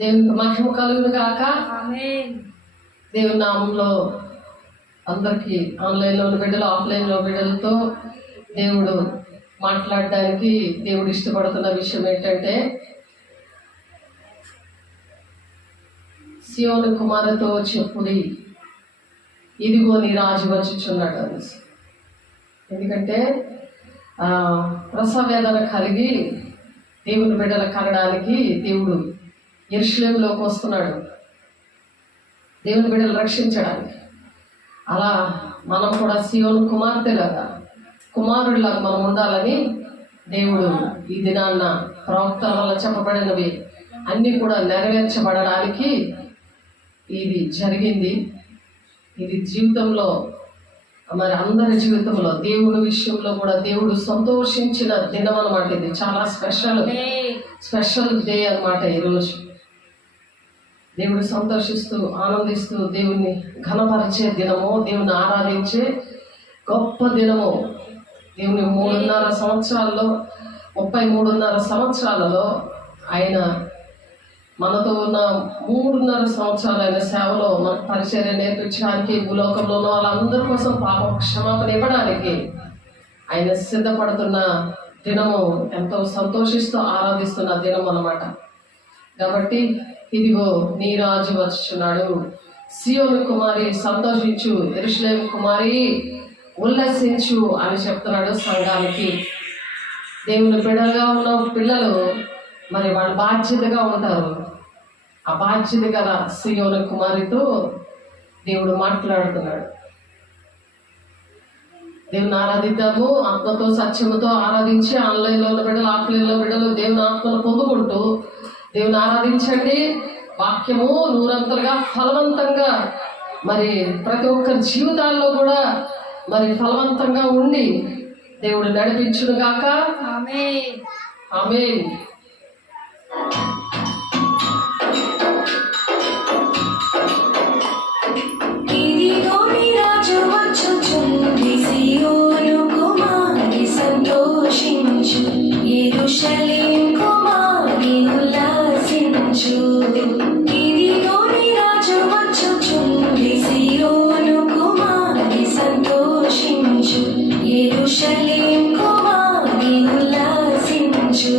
దేవునికి మహిమ కలుగును గాక. దేవుని నామంలో అందరికీ ఆన్లైన్లో బిడ్డలు, ఆఫ్లైన్లో బిడ్డలతో దేవుడు మాట్లాడడానికి దేవుడు ఇష్టపడుతున్న విషయం ఏంటంటే, సియోను కుమారుతో చెప్పుడి, ఇదిగో నీ రాజు వచ్చుచున్నాడు అనేసి. ఎందుకంటే ప్రసవేదన కలిగి దేవుని బిడ్డలు కనడానికి దేవుడు యెరూషలేములోకి వస్తున్నాడు, దేవుని బిడ్డలు రక్షించడానికి. అలా మనం కూడా సియోను కుమార్తెలాగా, కుమారుడిలాగా మనం ఉండాలని దేవుడు ఈ దినాన్న ప్రవక్తల వల్ల చెప్పబడినవి అన్నీ కూడా నెరవేర్చబడడానికి ఇది జరిగింది. ఇది జీవితంలో, మరి అందరి జీవితంలో దేవుడి విషయంలో కూడా దేవుడు సంతోషించిన దినం అన్నమాట. ఇది చాలా స్పెషల్ డే అన్నమాట. ఈరోజు దేవుడు సంతోషిస్తూ ఆనందిస్తూ దేవుని ఘనపరిచే దినము, దేవుని ఆరాధించే గొప్ప దినము. దేవుని 3.5 సంవత్సరాల్లో, 33.5 సంవత్సరాలలో ఆయన మనతో ఉన్న 3.5 సంవత్సరాలు ఆయన సేవలో మనకు పరిచర్య నేర్పించడానికి, భూలోకంలో ఉన్న వాళ్ళందరి కోసం పాప క్షమాపణ ఇవ్వడానికి ఆయన సిద్ధపడుతున్న దినము, ఎంతో సంతోషిస్తూ ఆరాధిస్తున్న దినం అన్నమాట. కాబట్టి ఇదిగో నీ రాజు వచ్చుచున్నాడు, సియోను కుమారి సంతోషించు, యెరూషలేము కుమారి ఉల్లసించు అని చెప్తున్నాడు సంఘానికి. దేవుని బిడ్డలుగా ఉన్న పిల్లలు మరి వాళ్ళ బాధ్యతగా ఉంటారు. ఆ బాధ్యత గల సియోను కుమారితో దేవుడు మాట్లాడుతున్నాడు. దేవుని ఆరాధిద్దాము, ఆత్మతో సత్యముతో ఆరాధించి, ఆన్లైన్లో ఉన్న బిడ్డలు, ఆఫ్లైన్లో బిడ్డలు దేవుని ఆత్మను పొందుకుంటూ దేవుని ఆరాధించండి. వాక్యము నూరంతలుగా ఫలవంతంగా మరి ప్రతి ఒక్కరి జీవితాల్లో కూడా మరి ఫలవంతంగా ఉండి దేవుడు నడిపించును గాక. ఆమేన్, ఆమేన్. యెరూషలేము కుమారి ఉల్లసించు, ఇదిగో నీ రాజు వచ్చుచుండి, సియోను కుమారి సంతోషించు, యెరూషలేము కుమారి ఉల్లసించు.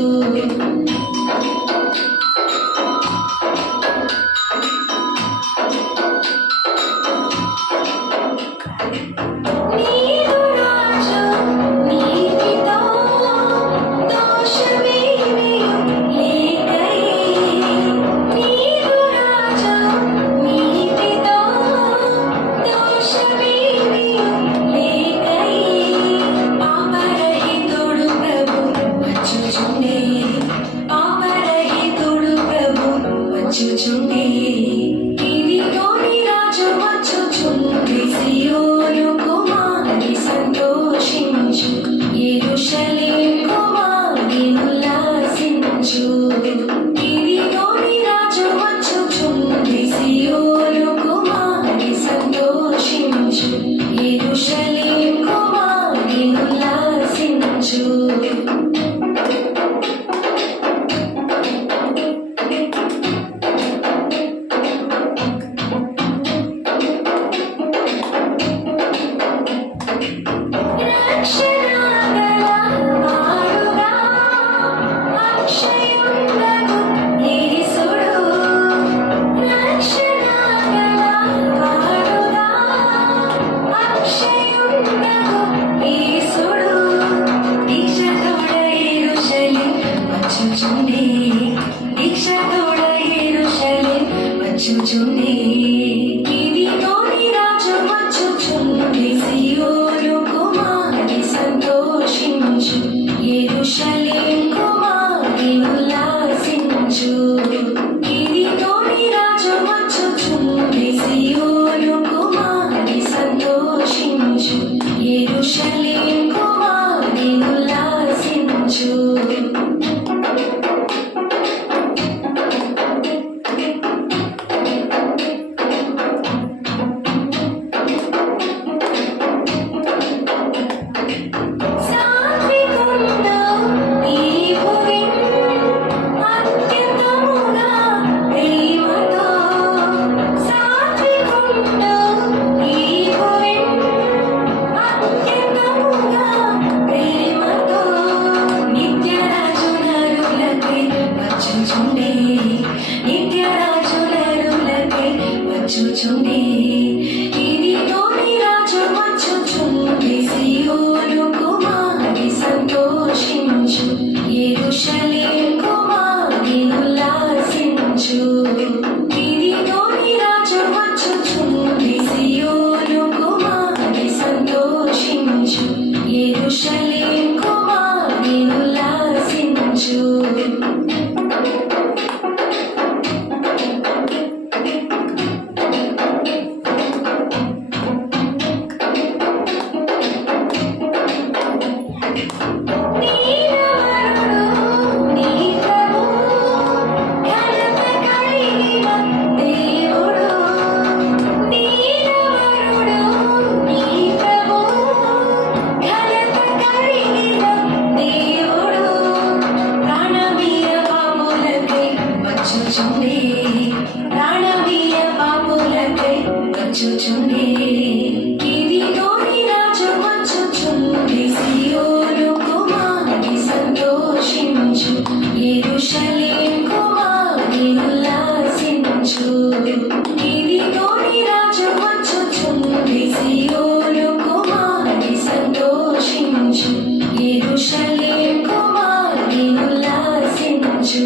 వచ్చుచుండే ప్రాణమీయ పాపులకై వచ్చుచుండే కిరీటోని రాజు వచ్చుచుండే సియోను కుమారి సంతోషించు యెరూషలేం కుమారి ఉల్లాసించు కిరీటోని రాజు వచ్చుచుండే సియోను కుమారి సంతోషించు యెరూషలేం కుమారి ఉల్లాసించు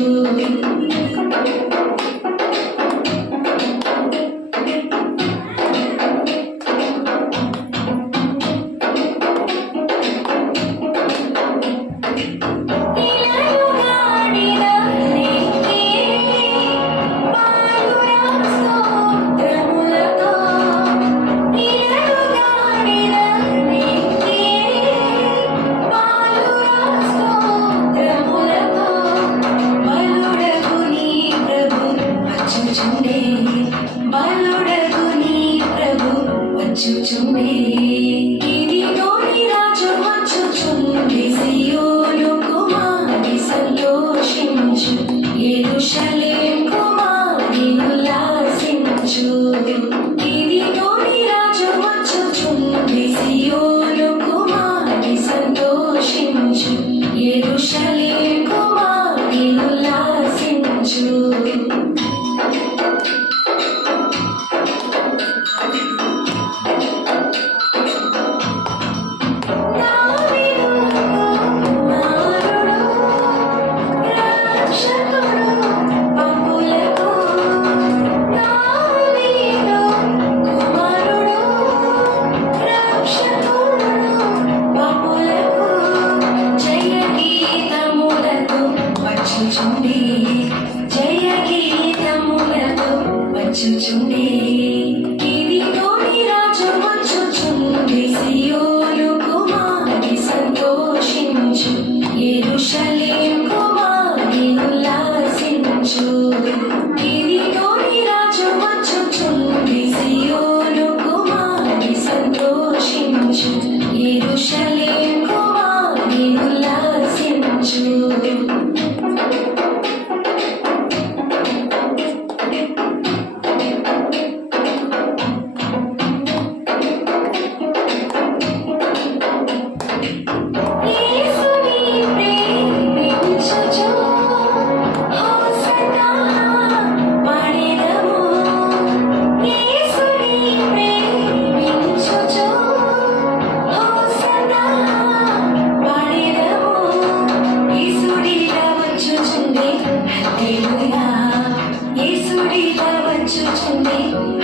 వచ్చుచుండే కిరీటోని రాజు వచ్చుచుండే సియోను కుమారి సంతోషించు యెరూషలేం కుమారి ఉల్లాసించు కిరీటోని రాజు వచ్చుచుండే సియోను కుమారి సంతోషించు యెరూషలేం కుమారి ఉల్లాసించు జయ గీతములతో వచ్చుచుండే కిరీటోని రాజు వచ్చుచుండే సియోను కుమారి సంతోషించు యెరూషలేం కుమారి ఉల్లాసించు కిరీటోని రాజు వచ్చుచుండే సియోను కుమారి సంతోషించు యెరూషలేం కుమారి ఉల్లాసించు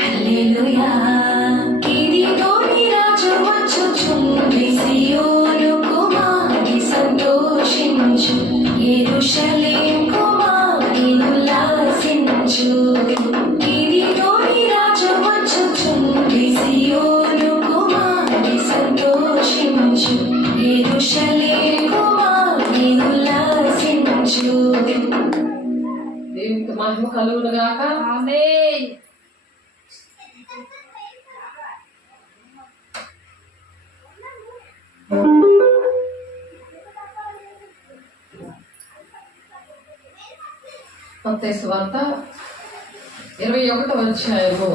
హల్లెలూయా కిరీటోని రాజు వచ్చుచుండే సియోను కుమారి సంతోషించు యెరూషలేం కుమారి ఉల్లాసించు కిరీటోని రాజు వచ్చుచుండే సియోను కుమారి సంతోషించు యెరూషలేం కుమారి ఉల్లాసించు దేవునికి మహిమ కలుగును గాక. ఆమేన్. మత్తయి సువార్త 21వ అధ్యాయము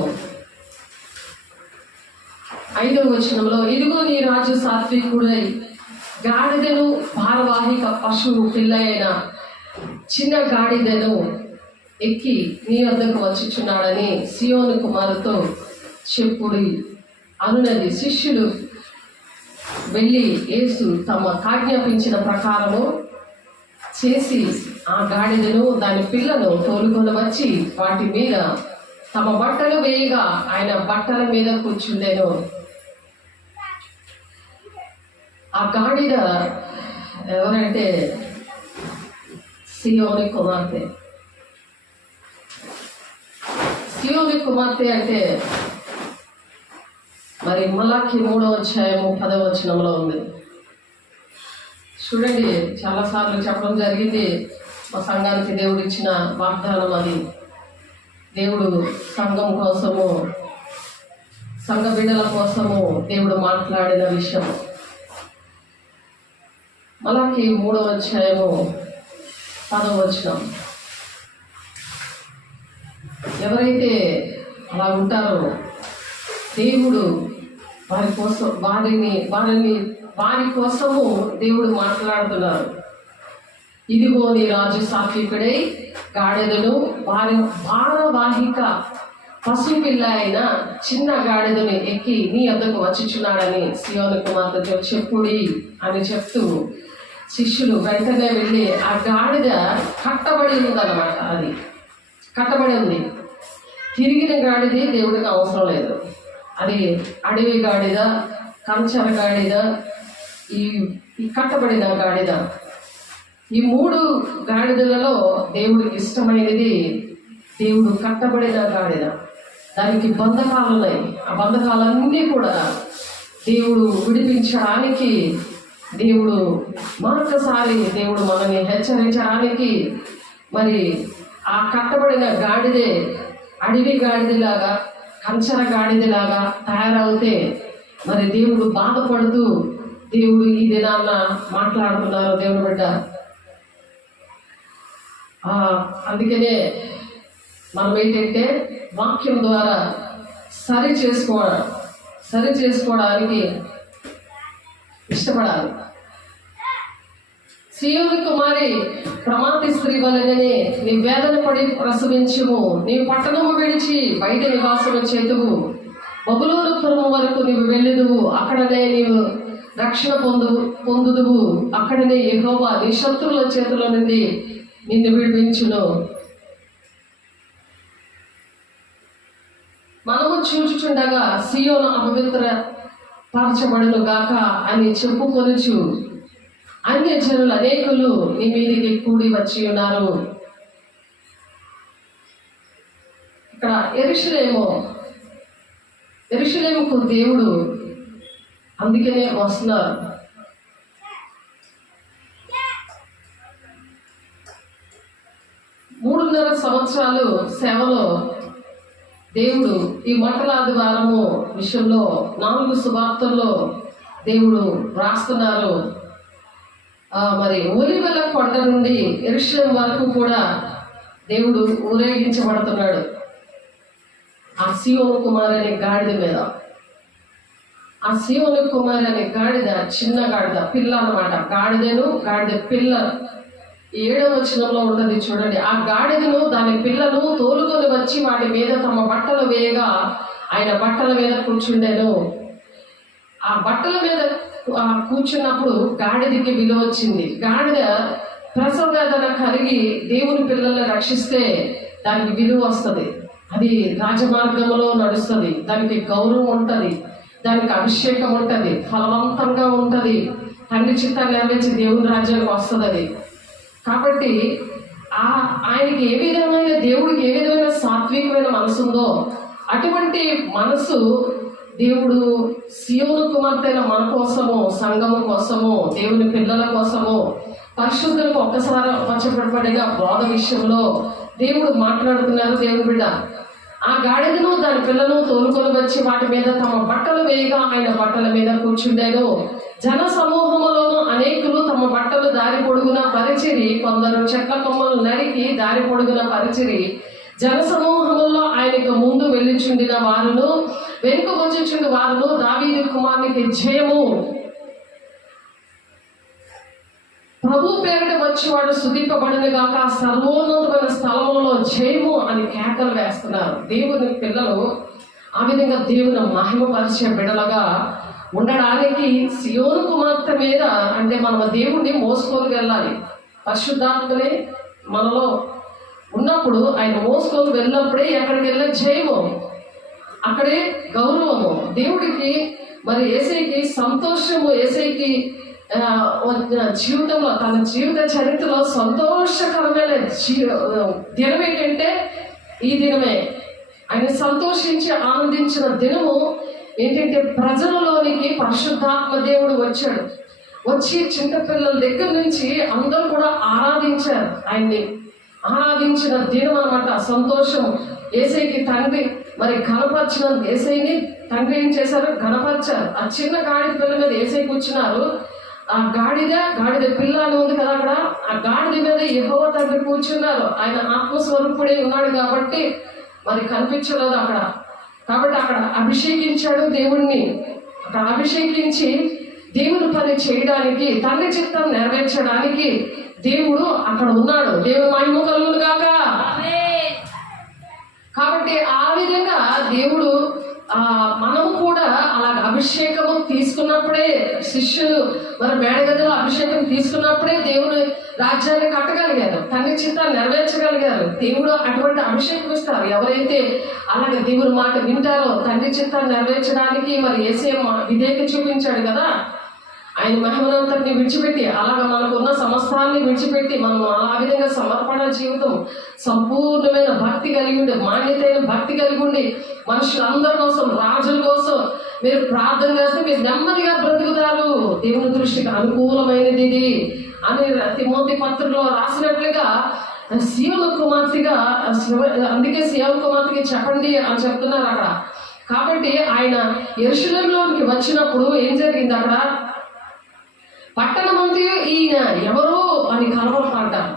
5వ వచనంలో, ఇదిగో నీ రాజు సాత్వికుడై గాడిదను భారవాహిక పశువు పిల్ల అయిన చిన్న గాడిదను ఎక్కి నీ వద్దకు వచ్చుచున్నాడని సియోను కుమారుతో చెప్పుడి అనునది. శిష్యులు వెళ్ళి యేసు తమ ఆజ్ఞాపించిన ప్రకారము చేసి ఆ గాడిదను దాని పిల్లను తోలుకొని వచ్చి వాటి మీద తమ బట్టలు వేయగా ఆయన బట్టల మీద కూర్చుండెను. ఆ గాడిద ఎవరంటే సియోని కుమార్తె. సియోని కుమార్తె అంటే మరి మలాకి 3వ అధ్యాయము 10వ వచనంలో ఉంది. చూడండి, చాలాసార్లు చెప్పడం జరిగింది. మా సంఘానికి దేవుడు ఇచ్చిన వాగ్దానం అది. దేవుడు సంఘం కోసము, సంఘ బిడ్డల కోసము దేవుడు మాట్లాడిన విషయం. మలాకి 3వ అధ్యాయము 10వ వచనం. ఎవరైతే అలా ఉంటారో దేవుడు వారి కోసము దేవుడు మాట్లాడుతున్నారు. ఇదిగో నీ రాజు సాత్వికుడై గాడిదను వారి భారవాహిక పశుపిల్ల అయిన చిన్న గాడిదని ఎక్కి నీ వద్దకు వచ్చుచున్నాడని సీయోను కుమార్తెతో చెప్పుడి అని చెప్తూ శిష్యులు వెంటనే వెళ్ళి ఆ గాడిద కట్టబడి ఉందన్నమాట. అది కట్టబడి ఉంది. తిరిగిన గాడిది దేవుడికి అవసరం లేదు. అది అడవి గాడిద, కంచర గాడిద, ఈ కట్టబడిన గాడిద, ఈ 3 గాడిదలలో దేవుడికి ఇష్టమైనది దేవుడు కట్టబడిన గాడిద. దానికి బంధకాలు ఉన్నాయి. ఆ బంధకాలన్నీ కూడా దేవుడు విడిపించడానికి, దేవుడు మరొకసారి దేవుడు మనల్ని హెచ్చరించడానికి మరి ఆ కట్టబడిన గాడిదే అడవి గాడిదలాగా, కంచర గాడిదలాగా తయారవుతే మరి దేవుడు బాధపడుతూ దేవుడు ఈ దినాన్న మాట్లాడుతున్నారు దేవుడు బిడ్డ. అందుకనే మనం ఏంటంటే వాక్యం ద్వారా సరి చేసుకోవడానికి ఇష్టపడాలి. సీయోను కుమారి ప్రమాది స్త్రీ వలననే నీ వేదన పడి ప్రసవించుము, నీవు పట్టణము విడిచి బయట నివాసము చేతువు, బబులోను పురము వరకు నీవు వెళ్ళుదువు, అక్కడనే నీవు రక్షణ పొందుదువు, అక్కడనే యెహోవా నీ శత్రువుల చేతుల నుండి నిన్ను విడిపించును. మనము చూచుచుండగా సీయోను అపవిత్ర పరచబడును గాక అని చెప్పుకొనుచు అన్య జనులు అనేకులు నీ మీదికి కూడి వచ్చి ఉన్నారు. ఇక్కడ యెరూషలేముకు దేవుడు అందుకనే వస్తున్నారు. మూడున్నర సంవత్సరాలు సేవలో దేవుడు ఈ మొట్టలాది వారము విషయంలో 4 సువార్తల్లో దేవుడు రాస్తున్నారు. మరి ఒలీవల కొండ నుండి యెరూషలేము వరకు కూడా దేవుడు ఊరేగించబడుతున్నాడు ఆ సీయోను కుమారి అనే గాడిద మీద. ఆ సీయోను కుమారి అనే గాడిద చిన్న గాడిద పిల్ల అన్నమాట. గాడిద పిల్ల 7వ వచనంలో ఉన్నది చూడండి. ఆ గాడిదను దాని పిల్లను తోలుకొని వచ్చి వాటి మీద తమ బట్టలు వేయగా ఆయన బట్టల మీద కూర్చుండెను. ఆ బట్టల మీద కూర్చున్నప్పుడు గాడిదకి విలువ వచ్చింది. గాడిద ప్రసవ వేదన కలిగి దేవుని పిల్లల్ని రక్షిస్తే దానికి విలువ వస్తుంది. అది రాజమార్గంలో నడుస్తుంది. దానికి గౌరవం ఉంటుంది, దానికి అభిషేకం ఉంటుంది, ఫలవంతంగా ఉంటుంది, తండ్రి చిత్తాన్ని నెరవేర్చి దేవుని రాజ్యానికి వస్తుంది అది. కాబట్టి ఆయనకి ఏ విధమైన దేవుడికి ఏ విధమైన సాత్వికమైన మనసు ఉందో అటువంటి మనసు దేవుడు సీయోను కుమార్తెన మన కోసము, సంఘము కోసము, దేవుని పిల్లల కోసము, పరిశుద్ధులకు ఒక్కసారి వచ్చబడిన బోధ విషయంలో దేవుడు మాట్లాడుతున్నారు. దేవుని బిడ్డ ఆ గాడిదను దాని పిల్లను తోలుకొని వచ్చి వాటి మీద తమ బట్టలు వేయగా ఆయన బట్టల మీద కూర్చుండేను. జన సమూహములోను అనేకులు తమ బట్టలు దారి పొడుగున పరిచిరి, కొందరు చెట్ల కొమ్మలు నరికి దారి పొడుగున పరిచిరి. జన సమూహములో ఆయనకు ముందు వెళ్ళిచుండిన వారును వెనుక వచ్చుచుండి వారును దావీదు కుమారునికి జయము, ప్రభు పేరిట వచ్చేవాడు స్తుతింపబడును గాక, సర్వోన్నతమైన స్థలములలో జయము అని కేకలు వేస్తున్నారు. దేవుని పిల్లలు ఆ విధంగా దేవుని మహిమపరిచే బిడలుగా ఉండడానికి సీయోను కుమార్తె మీద అంటే మనం దేవుణ్ణి మోసుకొని వెళ్ళాలి. పరిశుద్ధాత్మనే మనలో ఉన్నప్పుడు ఆయన మోసుకొని వెళ్ళినప్పుడే ఎక్కడికి వెళ్ళే జయము, అక్కడే గౌరవము. దేవుడికి మరి యేసయ్యకి సంతోషము, యేసయ్యకి జీవితంలో తన జీవిత చరిత్రలో సంతోషకరమైన దినం ఏంటంటే ఈ దినమే. ఆయన సంతోషించి ఆనందించిన దినము ఏంటంటే ప్రజలలోనికి పరిశుద్ధాత్మ దేవుడు వచ్చాడు. వచ్చి చిన్నపిల్లల దగ్గర నుంచి అందరూ కూడా ఆరాధించారు. ఆయన్ని ఆరాధించిన దినం అన్నమాట. సంతోషం. యేసయ్యకి తండ్రి మరి ఘనపరిచిన యేసయ్యని తండ్రి ఏం చేశారు? ఘనపరిచారు. ఆ చిన్న గాడిద పిల్ల మీద యేసయ్య కూర్చున్నారు. ఆ గాడిద పిల్ల అని ఉంది కదా అక్కడ. ఆ గాడిద మీద యెహోవా తండ్రి కూర్చున్నారు. ఆయన ఆత్మస్వరూపుడే ఉన్నాడు కాబట్టి మరి కనిపించలేదు అక్కడ. కాబట్టి అక్కడ అభిషేకించాడు దేవుణ్ణి. అక్కడ అభిషేకించి దేవుని పని చేయడానికి, తండ్రి చిత్తం నెరవేర్చడానికి దేవుడు అక్కడ ఉన్నాడు. దేవుడు మహిమ కలుగును గాక. కాబట్టి ఆ విధంగా దేవుడు మనము కూడా అలా అభిషేకము తీసుకున్నప్పుడే, శిష్యులు మరి మేడగదిలో అభిషేకం తీసుకున్నప్పుడే దేవుడు రాజ్యాన్ని కట్టగలిగారు, తండ్రి చిత్తాన్ని నెరవేర్చగలిగారు. దేవుడు అటువంటి అభిషేకం ఇస్తారు. ఎవరైతే అలాగే దేవుని మాట వింటారో తండ్రి చిత్తాన్ని నెరవేర్చడానికి మరి యేసయ్య విధేయత చూపించాడు కదా. ఆయన మహిమనంతటిని విడిచిపెట్టి, అలాగ మనకున్న సమస్తాన్ని విడిచిపెట్టి మనం ఆ విధంగా సమర్పణ జీవితం, సంపూర్ణమైన భక్తి కలిగి ఉండి, మాన్యతైన భక్తి కలిగి ఉండి, మనుషులందరి కోసం, రాజుల కోసం మీరు ప్రార్థన చేస్తే మీరు నెమ్మదిగా బ్రతుకుతారు. దేవుని దృష్టికి అనుకూలమైనది ఇది అని తిమోతి పత్రికలో రాసినట్లుగా సీయోను కుమార్తెగా, అందుకే సీయోను కుమార్తెకి చెప్పండి అని చెప్తున్నారు అక్కడ. కాబట్టి ఆయన యెరూషలేములోనికి వచ్చినప్పుడు ఏం జరిగింది, అక్కడ పట్టణమంతా ఈయన ఎవరో అని కలవరపడ్డారు.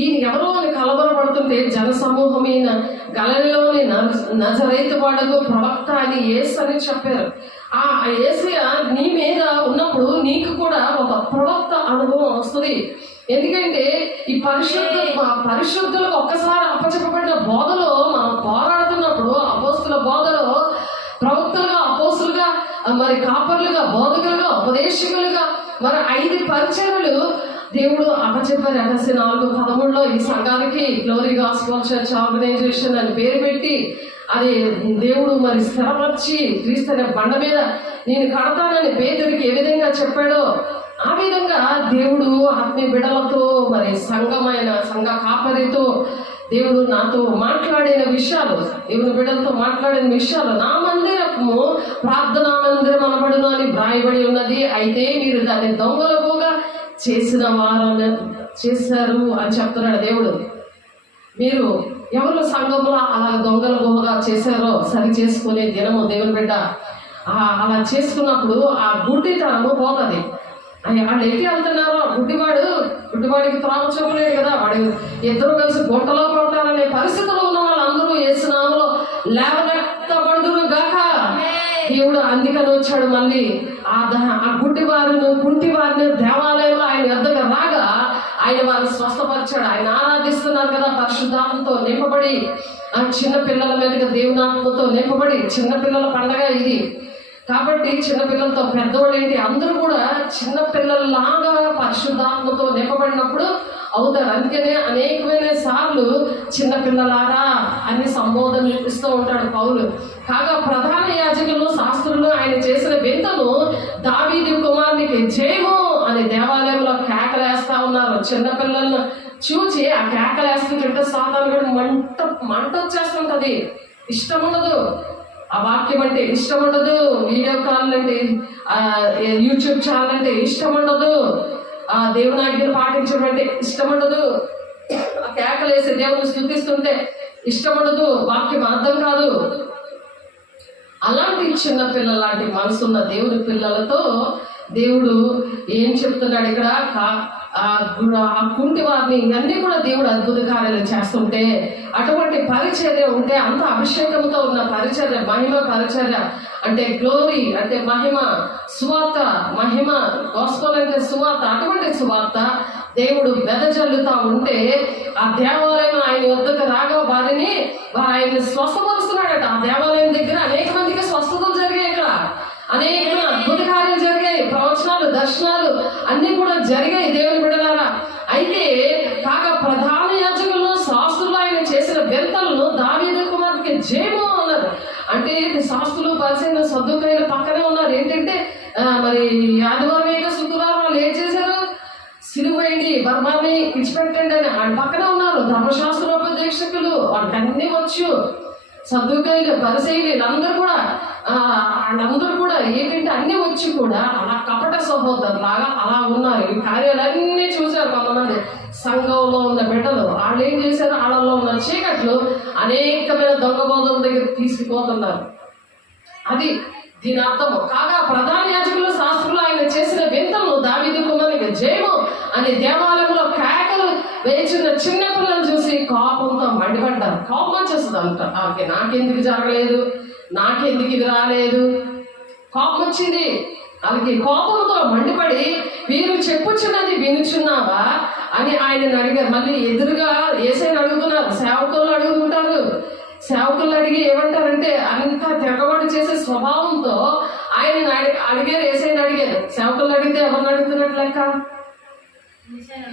ఈయన ఎవరో అని కలవరపడుతుంటే జనసమూహం ఈయన గలిలయలోని నజరేతు వాడకు ప్రవక్త అని యేసు అని చెప్పారు. ఆ యేసయ్య నీ మీద ఉన్నప్పుడు నీకు కూడా ఒక ప్రవక్త అనుభవం వస్తుంది. ఎందుకంటే ఈ పరిశుద్ధులకు ఒక్కసారి అప్పచెప్పబడిన బోధలో మనం పోరాడుతున్నప్పుడు, అపోస్తుల బోధలో ప్రవక్తలుగా, అపోస్తులుగా, మరి కాపర్లుగా, బోధకులుగా, ఉపదేశకులుగా మరి 5 పరిచర్యలు దేవుడు అప్పచెప్పారు. ఎఫెసీ 4:13 ఈ సంఘానికి గ్లోరీ గాస్పెల్ చర్చ్ ఆర్గనైజేషన్ అని పేరు పెట్టి, అది దేవుడు మరి స్థిరపరిచి క్రీస్తు అనే బండ మీద నేను కడతానని పేతురికి ఏ విధంగా చెప్పాడో ఆ విధంగా దేవుడు ఆత్మీయ బిడ్డలతో, మరి సంఘ కాపరితో దేవుడు నాతో మాట్లాడిన విషయాలు, దేవుని బిడ్డలతో మాట్లాడిన విషయాలు, నా మందిరము ప్రార్థనా మందిరం అనబడును అని వ్రాయబడి ఉన్నది. అయితే మీరు దాన్ని దొంగలకుగా చేసిన వారని చేశారు అని చెప్తున్నాడు దేవుడు. మీరు ఎవరు సంఘంలో అలా దొంగలకుగా చేశారో సరి చేసుకునే దినము దేవుని బిడ్డ అలా చేసుకున్నప్పుడు ఆ గుడ్డితనము పోతుంది. వాళ్ళు ఎట్టి వెళ్తున్నారో, గుడ్డివాడికి త్రాము చెప్పలేడు కదా, వాడు ఇద్దరు కలిసి గుంటలో పడతారనే పరిస్థితిలో ఉన్న వాళ్ళందరూ యేసు నామములో లేవనెత్తబడుదురు గాక. దేవుడు అందుకని వచ్చాడు. మళ్ళీ ఆ గుడ్డివారిని, కుంటివారిని దేవాలయంలో ఆయన యొద్దకు రాగా ఆయన వారిని స్వస్థపరిచాడు. ఆయన ఆరాధిస్తున్నారు కదా, పరిశుద్ధాత్మతో నింపబడి, ఆ చిన్న పిల్లల మీదుగా దేవునాత్మతో నింపబడి, చిన్నపిల్లల పండగ ఇది. కాబట్టి చిన్నపిల్లలతో పెద్దవాళ్ళు ఏంటి అందరూ కూడా చిన్నపిల్లల్లాగా పరిశుద్ధాత్మతో నింపబడినప్పుడు అవుతారు. అందుకనే అనేకమైన సార్లు చిన్నపిల్లలారా అని సంబోధన ఇస్తూ ఉంటాడు పౌలు. కాగా ప్రధాన యాజకులు, శాస్త్రులు ఆయన చేసిన వింతను దావీదు కుమారునికి జయము అని దేవాలయంలో కేకలేస్తా ఉన్నారు. చిన్నపిల్లలను చూచి ఆ కేకలేస్తుంటే సాతాను కూడా మంట వచ్చేస్తుంటది. ఇష్టం ఉండదు, ఆ వాక్యం అంటే ఇష్టం ఉండదు, వీడియో కాల్ అంటే, యూట్యూబ్ ఛానల్ అంటే ఇష్టం ఉండదు, ఆ దేవుని ఆజ్ఞలు పాటించడం అంటే ఇష్టం ఉండదు, ఆ కేకలేసి దేవుని స్తుతిస్తుంటే ఇష్టం ఉండదు, వాక్యం అర్థం కాదు. అలాంటి చిన్న పిల్లల లాంటి మనసున్న దేవుని పిల్లలతో దేవుడు ఏం చెప్తున్నాడు ఇక్కడ, ఆ కుంటి వారిని ఇవన్నీ కూడా దేవుడు అద్భుత కార్యాలు చేస్తుంటే, అటువంటి పరిచర్య ఉంటే, అంత అభిషేకంతో ఉన్న పరిచర్య, మహిమ పరిచర్య అంటే గ్లోరీ అంటే మహిమ, సువార్త మహిమ, గాస్పెల్ అంటే సువార్త, అటువంటి సువార్త దేవుడు వెదజల్లుతా ఉంటే ఆ దేవాలయం ఆయన వద్దకు రాగా వారిని ఆయన్ని స్వస్థపరుస్తున్నాడట. ఆ దేవాలయం దగ్గర అనేక మందికి స్వస్థతలు జరిగాయి. ఇక్కడ అనేక అద్భుత కార్యాలు జరిగాయి, ప్రవచనాలు, దర్శనాలు అన్ని కూడా జరిగాయి దేవుని బిడ్డలారా. అయితే కాగా ప్రధాన యాజకులను, శాస్త్రులు ఆయన చేసిన వింతలను దావీదు కుమారుడికి జయము అన్నారు. అంటే శాస్త్రులు, పరిసయ్యులు, సద్దూకయ్యులు పక్కనే ఉన్నారు. ఏంటంటే మరి ఆదివారం, శుక్రవారం వాళ్ళు ఏం చేశారు, సిలువేయండి, బర్బాన్ని విడిచిపెట్టండి అని ఆయన పక్కనే ఉన్నారు. ధర్మశాస్త్రోపదేశకులు వాళ్ళకి అన్ని వచ్చు, సద్దూకయ్యులు, పరిసయ్యులు వాళ్ళందరూ కూడా ఏంటంటే అన్ని వచ్చి కూడా అలా కపట సహోదరులాగా అలా ఉన్నారు. ఈ కార్యాలన్నీ చూశారు కొంతమంది సంఘంలో ఉన్న బిడ్డలు. వాళ్ళు ఏం చేశారు, వాళ్ళలో ఉన్న చీకట్లు అనేకమైన దొంగ బోధల దగ్గర తీసుకుపోతున్నారు. అది దీని అర్థము. కాగా ప్రధాన యాజకులు, శాస్త్రులు ఆయన చేసిన వింతలను దావీదు కుమారునికి జయము అని దేవాలయంలో కేకలు వేచిన చిన్న పిల్లలు చూసి కోపంతో మండిపడ్డారు. కోపం వచ్చేస్తుంది అంట ఆమెకి, నాకెందుకు జరగలేదు, నాకెందుకు ఇది రాలేదు, కోపం వచ్చింది వాళ్ళకి. కోపంతో మండిపడి, వీరు చెప్పుచున్నది వినుచున్నావా అని ఆయనను అడిగారు. మళ్ళీ ఎదురుగా యేసయ్యను అడుగుతున్నారు. సేవకులు అడుగుతుంటారు. సేవకులు అడిగి ఏమంటారంటే అంత తిరగబడి చేసే స్వభావంతో ఆయన అడిగారు, యేసయ్యను అడిగారు. సేవకులు అడిగితే ఎవరిని అడుగుతున్నట్లు లెక్క?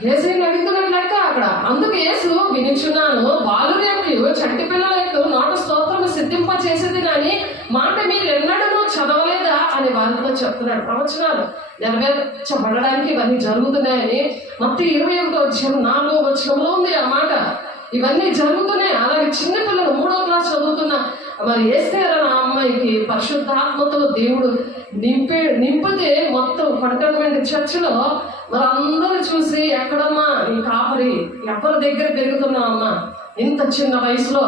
యేసయ్యను అడుగుతున్నట్లు లెక్క అక్కడ. అందుకు యేసు వినుచున్నాను, బాలు రేపు చంటి పిల్లలకు నోట స్తోత్రం సిద్ధింప చేసేది కానీ మాట మీరు ఎన్నడూ చదవలేదా అని వారితో చెప్తున్నాడు. ప్రవచనాలు నెరవేర్చబడడానికి ఇవన్నీ జరుగుతున్నాయని మత్తయి 21:4 ఉంది ఆ మాట. ఇవన్నీ జరుగుతున్నాయి. అలాగే చిన్నపిల్లలు 3వ క్లాస్ చదువుతున్న మరి ఎస్తేర్ అన్న అమ్మాయికి పరిశుద్ధాత్మతో దేవుడు నింపితే మొత్తం కంటోన్మెంట్ చర్చిలో మరి అందరూ చూసి, ఎక్కడమ్మా నీ కాపరి, ఎవరి దగ్గర పెరుగుతున్నావమ్మా, ఇంత చిన్న వయసులో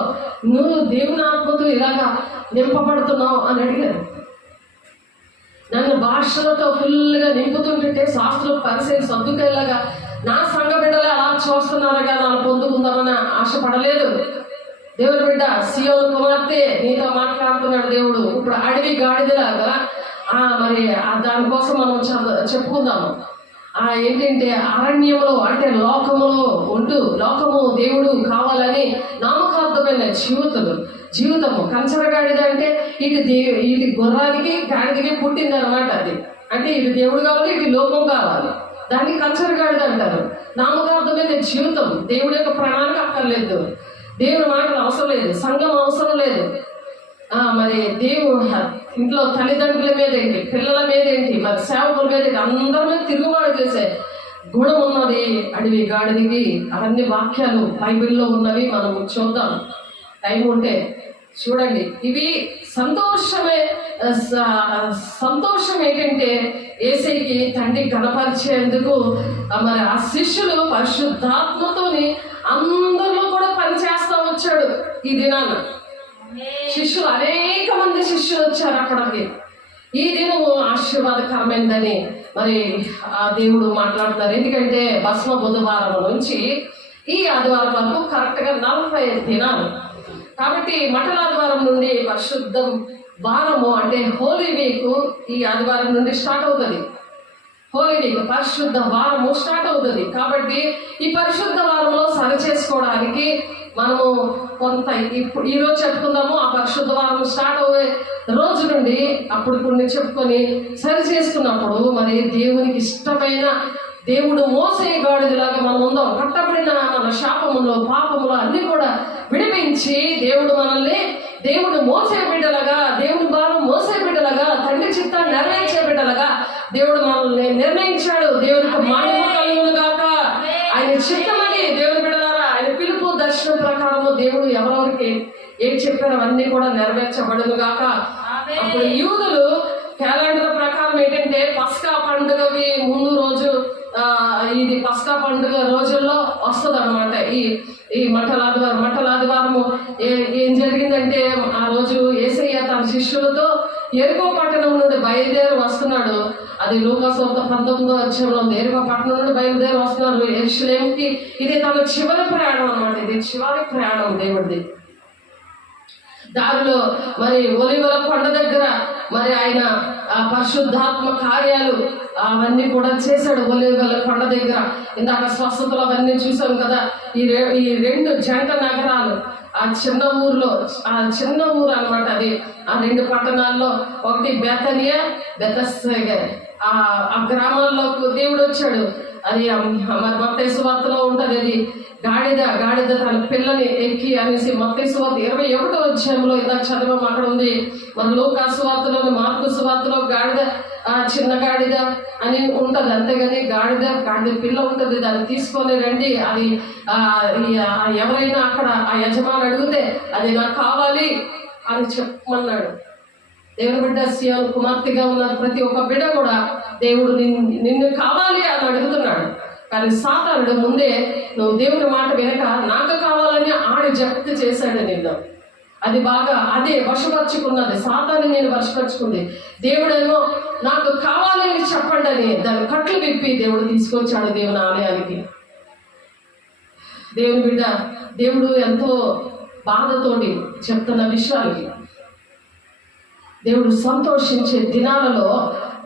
నువ్వు దేవుని ఆత్మతో ఇలాగా నింపబడుతున్నావు అని అడిగారు. నన్ను భాషలతో ఫుల్గా నింపుతుంటే శాస్త్రం పరిశీలి సర్దుకేలాగా నా సంఘ బిడ్డలు అలా చూస్తున్నారుగా నన్ను పొందుకుందామని ఆశపడలేదు. దేవుని బిడ్డ సియోను కుమార్తె నీతో మాట్లాడుతున్నాడు దేవుడు. ఇప్పుడు అడవి గాడిదలాగా మరి దానికోసం మనం చెప్పుకుందాము. ఏంటంటే అరణ్యములో అంటే లోకములో ఉంటూ లోకము దేవుడు కావాలని నామకార్థమైన జీవితము. కంచర గాడిద అంటే ఇటు గుర్రానికి గాడిదకి పుట్టింది అనమాట. అది అంటే ఇటు దేవుడు కావాలి, ఇటు లోకం కావాలి. దాన్ని కంచర గాడిద అంటారు. నామకార్థమైన జీవితం. దేవుడి యొక్క ప్రణాళిక అక్కర్లేదు, దేవుని మాటలు అవసరం లేదు, సంఘం అవసరం లేదు. మరి ఇంట్లో తల్లిదండ్రుల మీద ఏంటి, పిల్లల మీద ఏంటి, మరి సేవకుల మీద ఏంటి, అందరి మీద తిరుగుబాటు చేసే గుణం ఉన్నది అడవి గాడిదికి. అవన్నీ వాక్యాలు బైబిల్లో ఉన్నవి, మనం చూద్దాం టైం ఉంటే చూడండి. ఇవి సంతోషం ఏంటంటే యేసయ్యకి తండ్రి గణపరిచేందుకు మరి ఆ శిష్యులు పరిశుద్ధాత్మతోని అందరిలో కూడా పనిచేస్తా వచ్చాడు. ఈ దినాన శిష్యులు అనేక మంది శిష్యులు వచ్చారు అక్కడికి. ఈ దినము ఆశీర్వాదకరమైందని మరి ఆ దేవుడు మాట్లాడుతున్నారు. ఎందుకంటే భస్మ బుధవారం నుంచి ఈ ఆదివారం వరకు కరెక్ట్గా 45 దినాలు. కాబట్టి మటల ఆదివారం నుండి పరిశుద్ధం వారము అంటే హోలీ వీక్ ఈ ఆదివారం నుండి స్టార్ట్ అవుతుంది. హోలీ వీక్ పరిశుద్ధ వారము స్టార్ట్ అవుతుంది. కాబట్టి ఈ పరిశుద్ధ వారంలో సరి చేసుకోవడానికి మనము కొంత ఇప్పుడు ఈరోజు చెప్పుకుందాము. ఆ పరిశుద్ధ వారం స్టార్ట్ అయ్యే రోజు నుండి అప్పుడు కొన్ని చెప్పుకొని సరి చేసుకున్నప్పుడు మరి దేవునికి ఇష్టమైన దేవుడు మోసే గాడిదలాగా మనం ఉందాం. కట్టబడిన మన శాపములో పాపములో అన్ని కూడా విడిపించి దేవుడు మోసే బిడ్డలుగా, దేవుని భారం మోసే బిడ్డలుగా, తండ్రి చిత్తాన్ని నెరవేర్చే బిడ్డలుగా దేవుడు మనల్ని నిర్ణయించాడు. దేవునికి మహిమ కలుగును గాక. ఆయన చిత్తమని దేవుని బిడ్డలారా, ఆయన పిలుపు దర్శనం ప్రకారము దేవుడు ఎవరెవరికి ఏం చెప్పారో అవన్నీ కూడా నెరవేర్చబడును గాక. అప్పుడు యూదులు క్యాలెండర్ ప్రకారం ఏంటంటే పస్కా పండుగకి ముందు రోజు ఇది పస్కా పండుగ రోజుల్లో వస్తుంది అనమాట. ఈ మట్టల ఆదివారము ఏం జరిగిందంటే ఆ రోజు యేసయ్య తన శిష్యులతో ఎరుకో పట్టణం నుండి బయలుదేరి వస్తున్నాడు. అది లూకాసువార్త 19వ అధ్యాయంలో ఎరుకో పట్టణం నుండి బయలుదేరి వస్తున్నాడు యెరూషలేముకి. ఇది తన చివరి ప్రయాణం అనమాట. ఇది చివరి ప్రయాణం దేవుడిది. దారిలో మరి ఒలీవల కొండ దగ్గర మరి ఆయన పరిశుద్ధాత్మ కార్యాలు అవన్నీ కూడా చేశాడు. ఒలీవల కొండ దగ్గర ఇందాక స్వస్థతలు అవన్నీ చూసాం కదా. ఈ 2 జంట నగరాలు ఆ చిన్న ఊరు అనమాట. అది ఆ 2 పట్టణాల్లో ఒకటి బెతనియా, బెతస్దా. ఆ గ్రామాల్లోకి దేవుడు వచ్చాడు. అది మరి మత్తయి సువార్తలో ఉంటుంది. అది గాడిద తన పిల్లని ఎక్కి అనేసి మత్తయి సువార్త 21వ అధ్యాయంలో ఇందాక చదవం అక్కడ ఉంది. మరి లూకా సువార్తలో, మార్కు సువార్తలో గాడిద చిన్న గాడిద అని ఉంటది. అంతేగాని గాడిద పిల్ల ఉంటుంది, దాన్ని తీసుకొని రండి. అది ఎవరైనా అక్కడ ఆ యజమాని అడిగితే అది నాకు కావాలి అని చెప్పమన్నాడు. దేవుని బిడ్డ సియోను కుమార్తెగా ఉన్న ప్రతి ఒక్క బిడ్డ కూడా దేవుడు నిన్ను కావాలి అని అడుగుతున్నాడు. కానీ సాతానుడు ముందే నువ్వు దేవుని మాట వినక నాకు కావాలని జప్తు చేశాడు నిన్ను. అది బాగా అదే వశపరుచుకున్నది. సాతాను నేను వశపరుచుకుంది. దేవుడేమో నాకు కావాలని చెప్పండి అని దాని కట్లు విప్పి దేవుడు తీసుకొచ్చాడు దేవుని ఆలయానికి. దేవుని బిడ్డ, దేవుడు ఎంతో బాధతోటి చెప్తున్న విషయాలు. దేవుడు సంతోషించే దినాలలో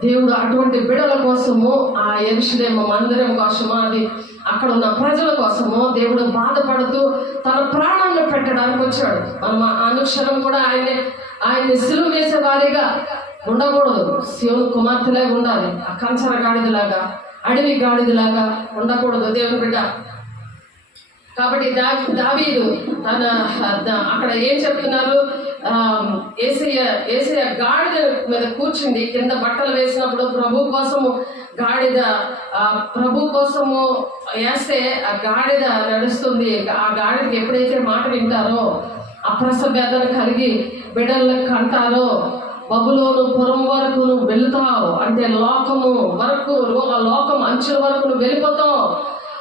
దేవుడు అటువంటి బిడల కోసము, ఆ యెరూషలేము మందిరం కోసము, అది అక్కడ ఉన్న ప్రజల కోసము దేవుడు బాధపడుతూ తన ప్రాణాన్ని పెట్టడానికి వచ్చాడు. మనం అనుక్షణం కూడా ఆయన్ని సిలువ వేసే వారిగా ఉండకూడదు. శివుని కుమార్తెలాగా ఉండాలి. ఆ కంచర గాడిదలాగా, అడవి గాడిదలాగా ఉండకూడదు దేవుని బిడ్డ. కాబట్టి దావీదు అక్కడ ఏం చెప్తున్నారు, ఏసయ్య గాడిద మీద కూర్చుండి కింద బట్టలు వేసినప్పుడు ప్రభు కోసము ప్రభు కోసము వేస్తే ఆ గాడిద నడుస్తుంది. ఆ గాడిదకి ఎప్పుడైతే మాట వింటారో, అప్రసభ్యతన కలిగి బిడ్డలను కంటారో, బబులోను పురం వరకు నువ్వు వెళుతావు, అంటే లోకము వరకు, లోకం అంచుల వరకు నువ్వు వెళ్ళిపోతావు.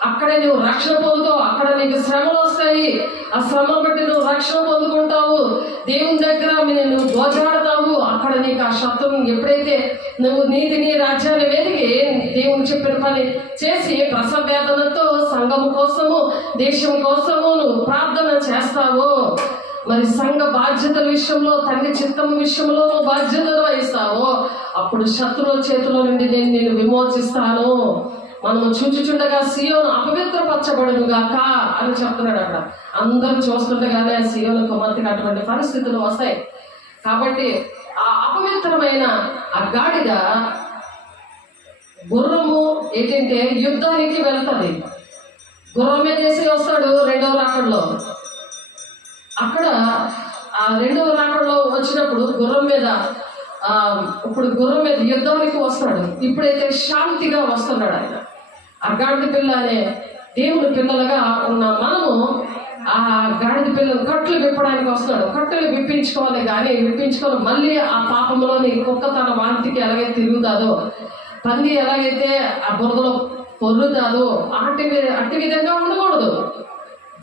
అక్కడే నువ్వు రక్షణ పొందుతావు. అక్కడ నీకు శ్రమలు వస్తాయి. ఆ శ్రమ బట్టి నువ్వు రక్షణ పొందుకుంటావు. దేవుని దగ్గర నువ్వు గోజాడతావు. అక్కడ నీకు ఆ శత్రువు ఎప్పుడైతే నువ్వు నీతిని రాజ్యాన్ని వెతికి దేవుని చెప్పిన పని చేసి ప్రసవేదనతో సంఘం కోసము, దేశం కోసము నువ్వు ప్రార్థన చేస్తావు. మరి సంఘ బాధ్యతల విషయంలో, తండ్రి చిత్తం విషయంలో నువ్వు బాధ్యతలు వహిస్తావు. అప్పుడు శత్రువుల చేతిలో నుండి నేను నిన్ను విమోచిస్తాను. మనము చూచుచుండగా సియోను అపవిత్రపరచబడును గాక అని చెప్తున్నాడు. అక్కడ అందరూ చూస్తుండగానే సియోను కుమార్తెకి అటువంటి పరిస్థితులు వస్తాయి. కాబట్టి ఆ అపవిత్రమైన ఆ గాడిద గుర్రము ఏంటంటే యుద్ధానికి వెళ్తుంది. గుర్రం మీద వేసి వస్తాడు రెండవ రాకడలో. అక్కడ ఆ రెండవ రాకడలో వచ్చినప్పుడు గుర్రం మీద ఇప్పుడు గుర్రం మీద యుద్ధానికి వస్తాడు. ఇప్పుడైతే శాంతిగా వస్తున్నాడు ఆయన. ఆ గాడిద పిల్ల అనే దేవుడి పిల్లలుగా ఉన్న మనము ఆ గాడిద పిల్లలు కట్లు విప్పడానికి వస్తున్నాడు. కట్టులు విప్పించుకోవాలి, కానీ విప్పించుకొని మళ్ళీ ఆ పాపంలోని కుక్క తన వాంతికి ఎలాగైతే తిరుగుతాదో, పంది ఎలాగైతే ఆ బురదలో పొర్లుతాదో అట్టి విధంగా ఉండకూడదు.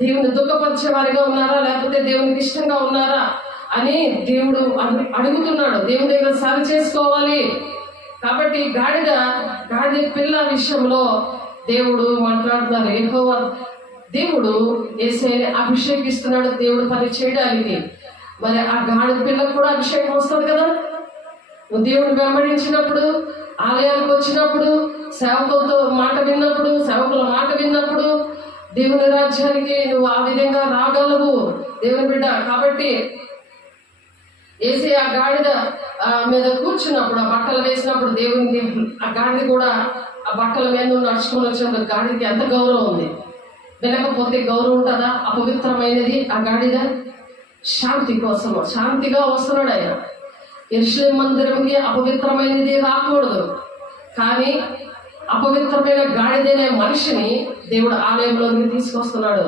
దేవుని దుఃఖపరిచే వారిగా ఉన్నారా, లేకపోతే దేవునికి ఇష్టంగా ఉన్నారా అని దేవుడు అడుగుతున్నాడు. దేవుని దగ్గర సరి చేసుకోవాలి. కాబట్టి గాడిద పిల్ల విషయంలో దేవుడు మాట్లాడుతున్నారు. యెహోవా దేవుడు యేసయ్యని అభిషేకిస్తున్నాడు దేవుడు పని చేయడానికి. మరి ఆ గాడిద పిల్లకు కూడా అభిషేకం వస్తుంది కదా. నువ్వు దేవుడు వెంబడించినప్పుడు, ఆలయానికి వచ్చినప్పుడు, సేవకులతో మాట విన్నప్పుడు, సేవకుల మాట విన్నప్పుడు దేవుని రాజ్యానికి నువ్వు ఆ విధంగా రాగలవు దేవుని బిడ్డ. కాబట్టి యేసయ్య ఆ గాడిద మీద కూర్చున్నప్పుడు, ఆ బట్టలు వేసినప్పుడు దేవునికి ఆ గాడిద కూడా ఆ బట్టల మీద నడుచుకొని వచ్చినప్పుడు గాడిదకి ఎంత గౌరవం ఉంది. వినకపోతే గౌరవం ఉంటుందా? అపవిత్రమైనది ఆ గాడిద. శాంతి కోసము శాంతిగా వస్తున్నాడు ఆయన. యెరూషలేము మందిరంకి అపవిత్రమైనది రాకూడదు, కానీ అపవిత్రమైన గాడిదనే మనిషిని దేవుడు ఆలయంలోకి తీసుకొస్తున్నాడు,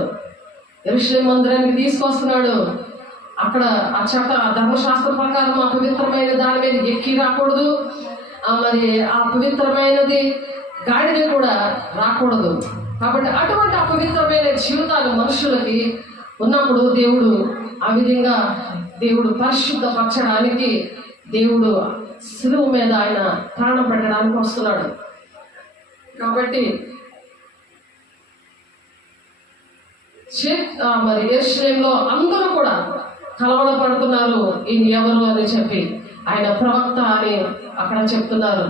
యెరూషలేము మందిరానికి తీసుకొస్తున్నాడు. అక్కడ ఆ ధర్మశాస్త్ర ప్రకారం అపవిత్రమైన దాని మీద ఎక్కి రాకూడదు. మరి ఆ పవిత్రమైనది గాడిద కూడా రాకూడదు. కాబట్టి అటువంటి అపవిత్రమైన జీవితాలు మనుషులకి ఉన్నప్పుడు దేవుడు ఆ విధంగా దేవుడు పరిశుద్ధపరచడానికి దేవుడు శిలువ మీద ఆయన ప్రాణం పెట్టడానికి వస్తున్నాడు. కాబట్టి మరి యెరూషలేములో అందరూ కూడా కలవడపడుతున్నారు, ఈయన ఎవరు అని చెప్పి. ఆయన ప్రవక్త అని అక్కడ చెప్తున్నారు.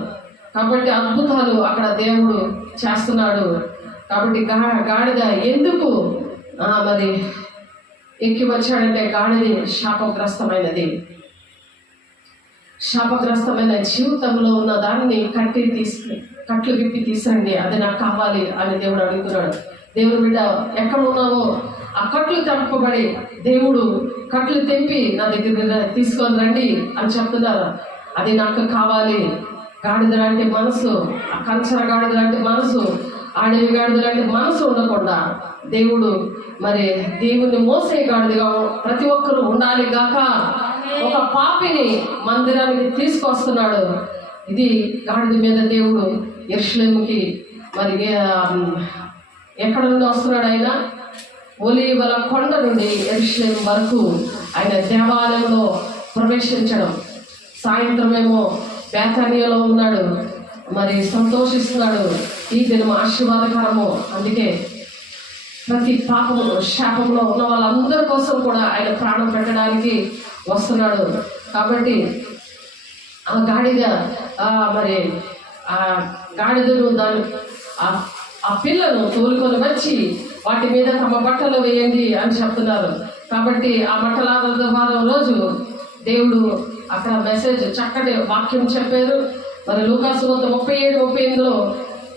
కాబట్టి అద్భుతాలు అక్కడ దేవుడు చేస్తున్నాడు. కాబట్టి గాడిద ఎందుకు మరి ఎక్కి వచ్చాడంటే, గాడిద శాపగ్రస్తమైన జీవితంలో ఉన్న దాన్ని కట్లు విప్పి తీసండి, అది నాకు కావాలి అని దేవుడు అడుగుతున్నాడు. దేవుడు బిడ్డ ఎక్కడ ఉన్నావో ఆ కట్లు తెంపబడి దేవుడు కట్లు తెంపి నా దగ్గర తీసుకొని రండి అని చెప్తున్నారు. అది నాకు కావాలి. గాడిద లాంటి మనసు, ఆ కంచర గాడిద లాంటి మనసు, అడవి గాడిద లాంటి మనసు ఉండకుండా దేవుడు మరి దేవుని మోసే గాడిదగా ప్రతి ఒక్కరూ ఉండాలి గాక. ఒక పాపిని మందిరానికి తీసుకొస్తున్నాడు. ఇది గాడిద మీద దేవుడు యెరూషలేముకి మరి ఎక్కడ నుండి వస్తున్నాడు ఆయన? ఒలీవల కొండ నుండి యెరూషలేము వరకు ఆయన దేవాలయంలో ప్రవేశించడం. సాయంత్రం ఏమో బేతానియాలో ఉన్నాడు, మరి సంతోషిస్తున్నాడు. ఈ దినం ఆశీర్వాదకరము. అందుకే ప్రతి పాపము శాపంలో ఉన్న వాళ్ళందరి కోసం కూడా ఆయన ప్రాణం పెట్టడానికి వస్తున్నాడు. కాబట్టి ఆ గాడిద మరి ఆ గాడిదను దాని ఆ పిల్లను తోలుకొని వచ్చి వాటి మీద తమ బట్టలు వేయండి అని చెప్తున్నారు. కాబట్టి ఆ బట్టల ఆదివారం రోజు దేవుడు అక్కడ మెసేజ్ చక్కటి వాక్యం చెప్పారు. మరి లూకాసు 37-38లో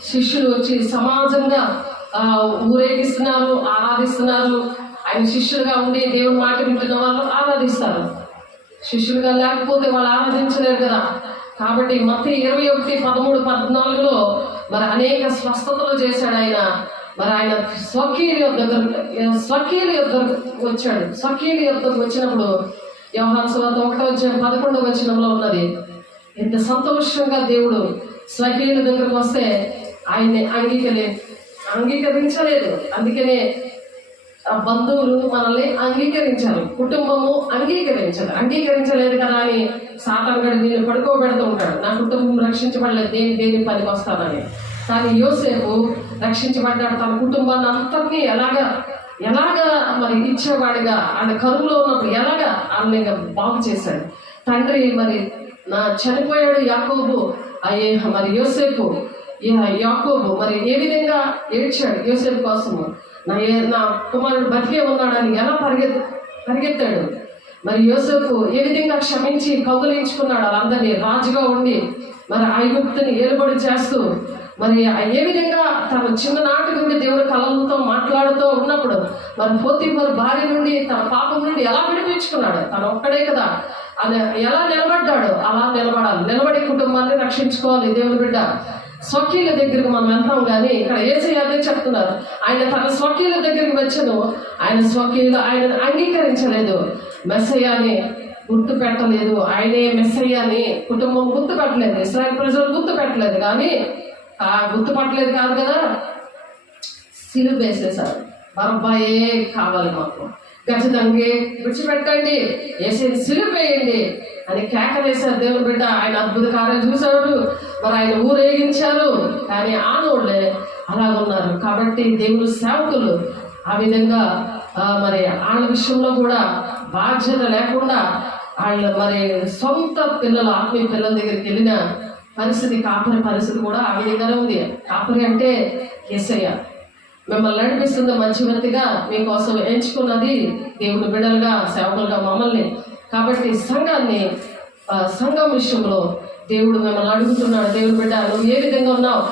శిష్యులు వచ్చి సమాజంగా ఊరేగిస్తున్నారు, ఆరాధిస్తున్నారు. ఆయన శిష్యులుగా ఉండి దేవుని మాట వింటున్న వాళ్ళు ఆరాధిస్తారు. శిష్యులుగా లేకపోతే వాళ్ళు ఆరాధించలేరు కదా. కాబట్టి మత్తయి 21:13-14లో మరి అనేక స్వస్థతలు చేశాడు ఆయన. మరి ఆయన స్వకీయుల యొద్దకు వచ్చాడు. స్వకీయుల యొద్దకు వచ్చినప్పుడు యోహాను సువార్త 1:11 ఉన్నది. ఎంత సంతోషంగా దేవుడు స్వకీయుల దగ్గరకు వస్తే ఆయన్ని అంగీకరించలేదు. అందుకనే బంధువులు మనల్ని అంగీకరించారు, కుటుంబము అంగీకరించలేదు కదా అని సాతాను గడి వీళ్ళు పడుకోబెడుతూ ఉంటాడు. నా కుటుంబం రక్షించబడలేదు, దేని పనికి వస్తానని. కానీ యోసేపు రక్షించబడ్డాడు. తన కుటుంబాన్ని అంతటినీ ఎలాగా మరి ఇచ్చేవాడిగా, ఆయన కరువులో ఉన్నప్పుడు ఎలాగా ఆమె బాగు చేశాడు. తండ్రి మరి చనిపోయాడు యాకోబు, మరి యోసేపు యాకోబు మరి ఏ విధంగా ఏడ్చాడు యోసేపు కోసము. నా కుమారుడు బతికే ఉన్నాడని ఎలా పరిగెత్తాడు. మరి యోసేపు ఏ విధంగా క్షమించి కౌగులించుకున్నాడు వాళ్ళందరినీ. రాజుగా ఉండి మరి ఐగుప్తుని ఏలుబడి చేస్తూ మరి ఏ విధంగా తన చిన్ననాటి నుండి దేవుడి కళలతో మాట్లాడుతూ ఉన్నప్పుడు మరి పోతీఫరు భార్య నుండి తన పాపం నుండి ఎలా విడిపించుకున్నాడు. తను ఒక్కడే కదా అని ఎలా నిలబడ్డాడు, అలా నిలబడి కుటుంబాన్ని రక్షించుకోవాలి. దేవుడి బిడ్డ స్వకీయుల దగ్గరికి మనం వెళ్తాం, కానీ ఇక్కడ యేసయ్య అదే చెప్తున్నారు. ఆయన తన స్వకీయుల దగ్గరికి వచ్చాను, ఆయన స్వకీయులు ఆయన అంగీకరించలేదు, మెస్సయ్యాని గుర్తు పెట్టలేదు. ఆయనే మెస్సయ్యాని కుటుంబం గుర్తు పెట్టలేదు, ఇశ్రాయేలు ప్రజలు గుర్తు పెట్టలేదు. కానీ గుర్తుపట్టలేదు కాదు కదా, సిలువ వేసేశారు. బరబ్బాయే కావాలి మాకు, ఖచ్చితంగా విడిచిపెట్టండి, వేసేది సిలువ వేయండి అని కేకలేశారు. దేవుని బిడ్డ ఆయన అద్భుత కార్యం చూశాడు. మరి ఆయన ఊరేగించారు. కానీ ఆనోళ్ళే అలాగున్నారు. కాబట్టి దేవుని సేవకులు ఆ విధంగా మరి వాళ్ళ విషయంలో కూడా బాధ్యత లేకుండా వాళ్ళు మరి సొంత పిల్లలు, ఆత్మీయ పిల్లల దగ్గరికి వెళ్ళిన పరిస్థితి, కాపరి పరిస్థితి కూడా ఆ విధంగానే ఉంది. కాపరి అంటే యేసయ్య మిమ్మల్ని నడిపిస్తుంది, మంచి వ్యక్తిగా మీకోసం ఎంచుకున్నది దేవుని బిడ్డలుగా, సేవకులుగా మమ్మల్ని. కాబట్టి సంఘం విషయంలో దేవుడు మిమ్మల్ని అడుగుతున్నాడు. దేవుని బిడ్డ నువ్వు ఏ విధంగా ఉన్నావు?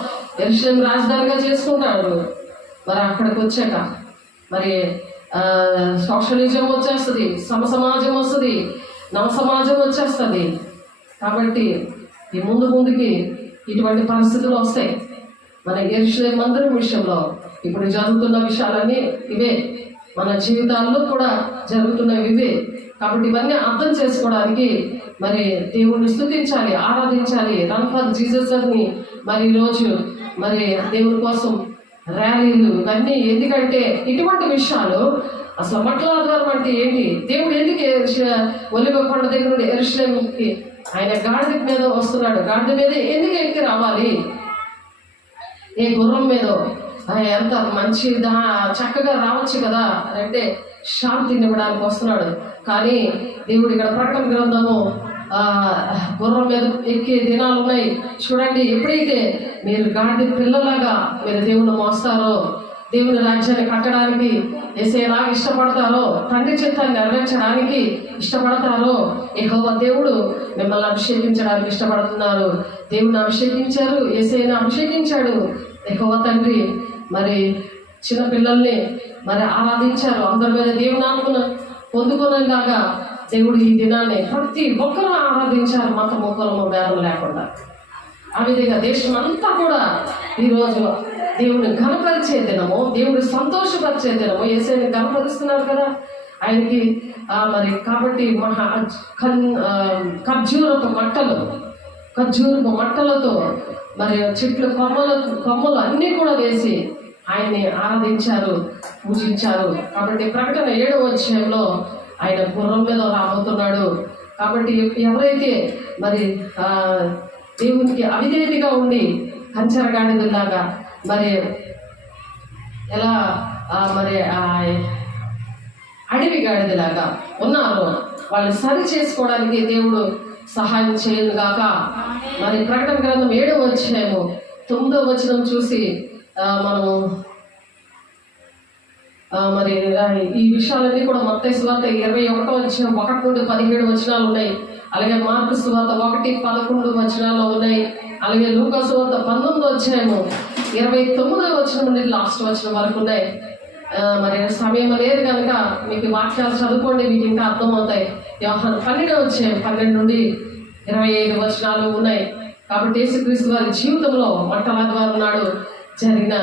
యెరూషలేము రాజధానిగా చేసుకుంటాడు. మరి అక్కడికి వచ్చాక మరి సోషలిజం వచ్చేస్తుంది, సమాజం వస్తుంది, నవ సమాజం వచ్చేస్తుంది. కాబట్టి ఈ ముందుకి ఇటువంటి పరిస్థితులు వస్తాయి. మన యెరూషలేము మందిరం విషయంలో ఇప్పుడు జరుగుతున్న విషయాలన్నీ ఇవే, మన జీవితాల్లో కూడా జరుగుతున్నవి ఇవే. కాబట్టి ఇవన్నీ అర్థం చేసుకోవడానికి మరి దేవుణ్ణి స్తుతించాలి, ఆరాధించాలి. రన్ ఫర్ జీసస్ అని మరి ఈరోజు మరి దేవుని కోసం ర్యాలీలు ఇవన్నీ. ఎందుకంటే ఇటువంటి విషయాలు అసలు మట్లాధారం అంటే ఏంటి, దేవుడు ఎందుకు ఒలివ కొండ దగ్గర నుండి యెరూషలేముకి ఆయన గాడిద మీద వస్తున్నాడు, గాడిద మీద ఎందుకు ఎక్కి రావాలి? ఏ గుర్రం మీద ఎంత మంచి చక్కగా రావచ్చు కదా అంటే శాంతిని ఇవ్వడానికి వస్తున్నాడు. కానీ దేవుడు ఇక్కడ ప్రకటన గ్రంథము గుర్రం మీద ఎక్కే దినాలు ఉన్నాయి చూడండి. ఎప్పుడైతే మీరు గాడిద పిల్లలాగా మీరు దేవుని మోస్తారో, దేవుని రాజ్యాన్ని కట్టడానికి యేసయ్యలాగా ఇష్టపడతారో, తండ్రి చిత్తాన్ని నెరవేర్చడానికి ఇష్టపడతారో, యెహోవా దేవుడు మిమ్మల్ని అభిషేకించడానికి ఇష్టపడుతున్నారు. దేవుని అభిషేకించారు, యేసయ్యను అభిషేకించాడు యెహోవా తండ్రి. మరి చిన్న పిల్లల్ని మరి ఆరాధించారు. అందరి మీద దేవుని ఆత్మను పొందుకునేలాగా దేవుడు ఈ దినాన్ని ప్రతి ఒక్కరూ ఆరాధించారు, మతము కులము భేదం లేకుండా. ఆ విధంగా దేశం అంతా కూడా ఈరోజు దేవుని ఘనపరిచే దినము, దేవుడు సంతోషపరిచే దినము. యేసయ్యని ఘనపరుస్తున్నారు కదా ఆయనకి. మరి కాబట్టి ఖర్జూరపు మట్టలతో మరి చెట్లు కొమ్మలు అన్నీ కూడా వేసి ఆయన్ని ఆరాధించారు, పూజించారు. కాబట్టి ప్రకటన 7వ అధ్యాయంలో ఆయన గుర్రం మీద రాబోతున్నాడు. కాబట్టి ఎవరైతే మరి దేవునికి అవిధేయతగా ఉండి కంచరగాడిదలాగా మరి ఎలా మరి అడవి గాడిదలాగా ఉన్నారు. వాళ్ళు సరి చేసుకోవడానికి దేవుడు సహాయం చేయను గాక. మరి ప్రకటన గ్రంథం 7వ అధ్యాయము 9వ వచనం చూసి మనము మరి ఈ విషయాలన్నీ కూడా మత్తయి సువార్త 21వ అధ్యాయం 1 నుండి 17 వచనాలు ఉన్నాయి. అలాగే మార్కు సువార్త 1:11 వచనాల్లో ఉన్నాయి. అలాగే లూకా సువార్త 19వ అధ్యాయము 29వ వచనం నుండి లాస్ట్ వచనం వరకు ఉన్నాయి. మరి సమయం లేదు కనుక మీకు వాక్యాలు చదువుకోండి, మీకు ఇంకా అర్థమవుతాయి. యోహాను 12వ అధ్యాయం 12 నుండి 25 వచనాలు ఉన్నాయి. కాబట్టి యేసుక్రీస్తు వారి జీవితంలో మొట్టమొదటి నాడు జరిగిన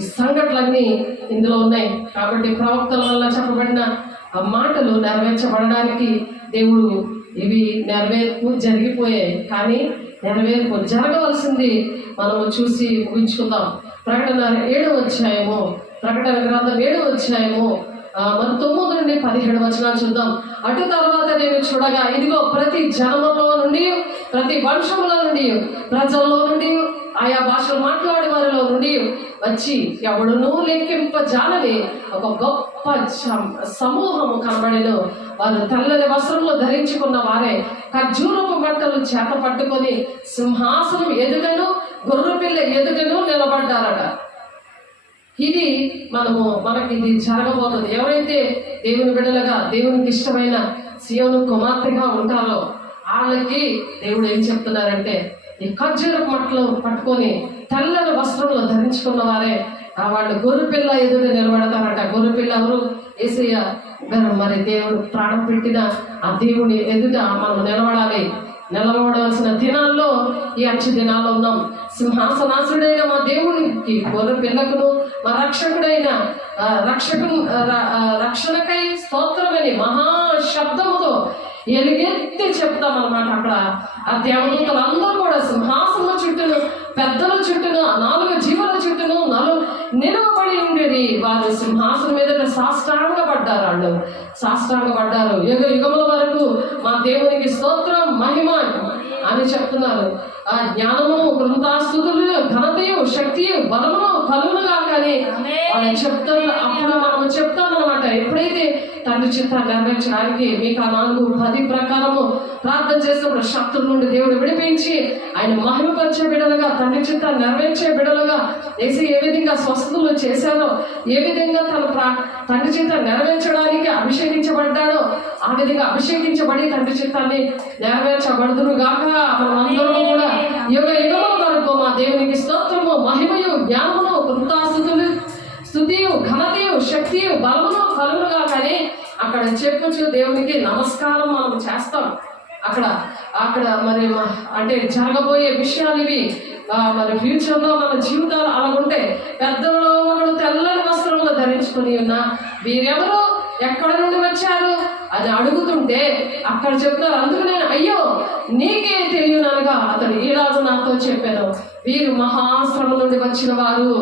ఈ సంఘటనలన్నీ ఇందులో ఉన్నాయి. కాబట్టి ప్రవక్తల వల్ల చెప్పబడిన ఆ మాటలు నెరవేర్చబడడానికి దేవుడు ఇవి నెరవేర్పు జరిగిపోయాయి. కానీ నెరవేర్పు జరగవలసింది మనము చూసి ఊహించుకుందాం. ప్రకటన 7వ అధ్యాయము, ప్రకటన గ్రంథం 7వ అధ్యాయము మరి 9 నుండి 17 వచనాలు చూద్దాం. అటు తర్వాత నేను చూడగా ఇదిగో ప్రతి జనములో నుండి, ప్రతి వంశములో నుండి, ప్రజల్లో నుండి, ఆయా భాషలు మాట్లాడే వారిలో నుండి వచ్చి ఎవడునూ లెక్కింపజాలని ఒక గొప్ప సమూహము కనబడెను. వారు తెల్లని వస్త్రములు ధరించుకున్న వారే ఖర్జూరపు బట్టలు చేత పట్టుకొని సింహాసనం ఎదుటను గొర్రెపిల్ల ఎదుటను నిలబడ్డారట. ఇది మనకి ఇది జరగబోతుంది. ఎవరైతే దేవుని బిడ్డలుగా దేవునికి ఇష్టమైన సియోను కుమార్తెగా ఉంటారో వాళ్ళకి దేవుడు ఏం చెప్తున్నారంటే, ఈ ఖర్జూరపు మట్టలు పట్టుకొని తెల్లని వస్త్రంలో ధరించుకున్న వారే వాళ్ళు గొర్రెపిల్ల ఎదుట నిలబడతారట. గొర్రెపిల్ల ఎవరు? యేసయ్య గారు. మరి దేవుడు ప్రాణం పెట్టిన ఆ దేవుని ఎదుట మనం నిలబడవలసిన దినాల్లో ఈ అంచె దినాల్లో ఉన్నాం. సింహాసనాసుడైన మా దేవునికి, గొర్రె పిల్లకును, మా రక్షకుడైన రక్షణకై స్తోత్రమని మహాశబ్దముతో ఎలుగెత్తి చెప్తామన్నమాట. అక్కడ ఆ దేవదూతలు అందరూ కూడా సింహాసనం చుట్టూను, పెద్దల చుట్టూను, 4 జీవుల చుట్టూను నిలవబడి ఉండేది. వారు సింహాసనం మీద సాష్టాంగపడ్డారు. యుగముల వరకు మా దేవునికి స్తోత్రం మహిమ అని చెప్తున్నారు. ఆ జ్ఞానము, కృతాస్తుతులు, ఘనతయు, శక్తియు, బలమును కలుగునుగా కానీ వాళ్ళు చెప్తారు. అప్పుడు మనం చెప్తాం అనమాట. ఎప్పుడైతే తండ్రి చిత్తాన్ని నెరవేర్చడానికి మీకు ఆ 4:10 ప్రకారము ప్రార్థన చేసినప్పుడు శక్తుల నుండి దేవుడు విడిపించి ఆయన మహిమపరిచే బిడ్డలుగా, తండ్రి చిత్తాన్ని నెరవేర్చే బిడ్డలుగా వేసి ఏ విధంగా స్వస్థతలు చేశారో, ఏ విధంగా తండ్రి చిత్తాన్ని నెరవేర్చడానికి అభిషేకించబడ్డాడో ఆ విధంగా అభిషేకించబడి తండ్రి చిత్తాన్ని నెరవేర్చబడుదురు గాక. మనమందరూ కూడా యుగముల వరకు మా దేవునికి స్తోత్రము, మహిమయు, జ్ఞానమును, కృతాస్తుతులు, స్తుతియు, ఘనతయు, శక్తియు, బలమును కలుగునుగా కానీ అక్కడ చెప్పచ్చు దేవునికి నమస్కారం మనం చేస్తాం. అక్కడ మరి అంటే జరగబోయే విషయాలు ఇవి. మరి ఫ్యూచర్లో మన జీవితాలు అలాగుంటే పెద్దలో ఒకడు తెల్లని వస్త్రంలో ధరించుకుని ఉన్న వీరెవరు, ఎక్కడ నుండి వచ్చారు అది అడుగుతుంటే అక్కడ చెప్తారు. అందుకు నేను అయ్యో నీకే తెలియననగా అతడు ఈరాజు నాతో చెప్పాను, వీరు మహాశ్రమ నుండి వచ్చిన వారు.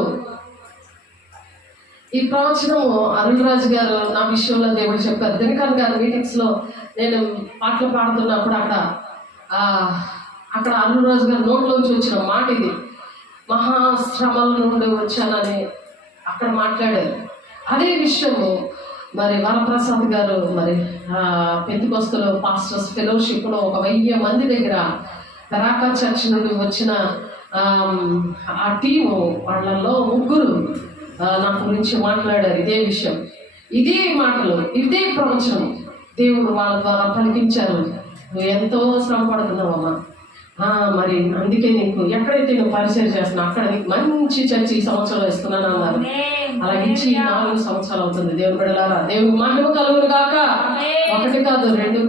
ఈ ప్రవచనము అరుణ్ రాజు గారు నా విషయంలో దేవుడు చెప్పారు. దినకర్ గారు మీటింగ్స్ లో నేను పాటలు పాడుతున్నప్పుడు అక్కడ అరుణ్ రాజు గారు నోట్లోంచి వచ్చిన మాట ఇది, మహాశ్రమల నుండి వచ్చానని అక్కడ మాట్లాడారు. అదే విషయము మరి వరప్రసాద్ గారు మరి పెంతెకొస్తలో పాస్టర్స్ ఫెలోషిప్ లో 1000 మంది దగ్గర పెరాకా చర్చ్ నుండి వచ్చిన ఆ టీము వాళ్ళల్లో 3 నా గురించి మాట్లాడారు. ఇదే విషయం, ఇదే మాటలు, ఇదే ప్రవచనం దేవుడు వాళ్ళ ద్వారా పలికించారు. నువ్వు ఎంతో శ్రమ పడుతున్నావమ్మా, మరి అందుకే నీకు ఎక్కడైతే నువ్వు పరిచయం చేస్తున్నావు అక్కడ నీకు మంచి చర్చ ఈ సంవత్సరంలో ఇస్తున్నాను అన్నారు. అలా ఇచ్చి 4 సంవత్సరాలు అవుతుంది. దేవుని బిడ్డలారా, దేవునికి మహిమ కలుగును గాక. 1 కాదు 2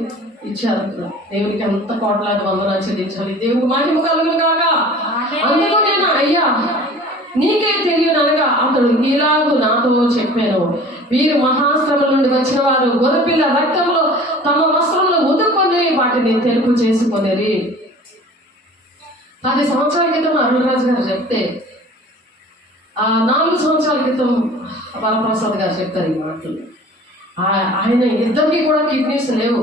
ఇచ్చారు. దేవునికి ఎంత కోట్లాది వందనాలు చెల్లించాలి. దేవునికి మహిమ కలుగును గాక. అందుకు నేను అయ్యా నీకే తెలియననగా అతడు ఇలాగూ నాతో చెప్పాను, వీరు మహాశ్రమ నుండి వచ్చిన వారు గొర్రెపిల్ల రక్తంలో తమ వస్త్రంలో ఉదుకొని వాటిని తెలుపు చేసుకొనిరి. 10 సంవత్సరాల క్రితం అరుణ్ రాజు గారు చెప్తే 4 సంవత్సరాల క్రితం వరప్రసాద్ గారు చెప్తారు ఈ మాటలు. ఆయన ఇద్దరికి కూడా కిడ్నీస్ లేవు,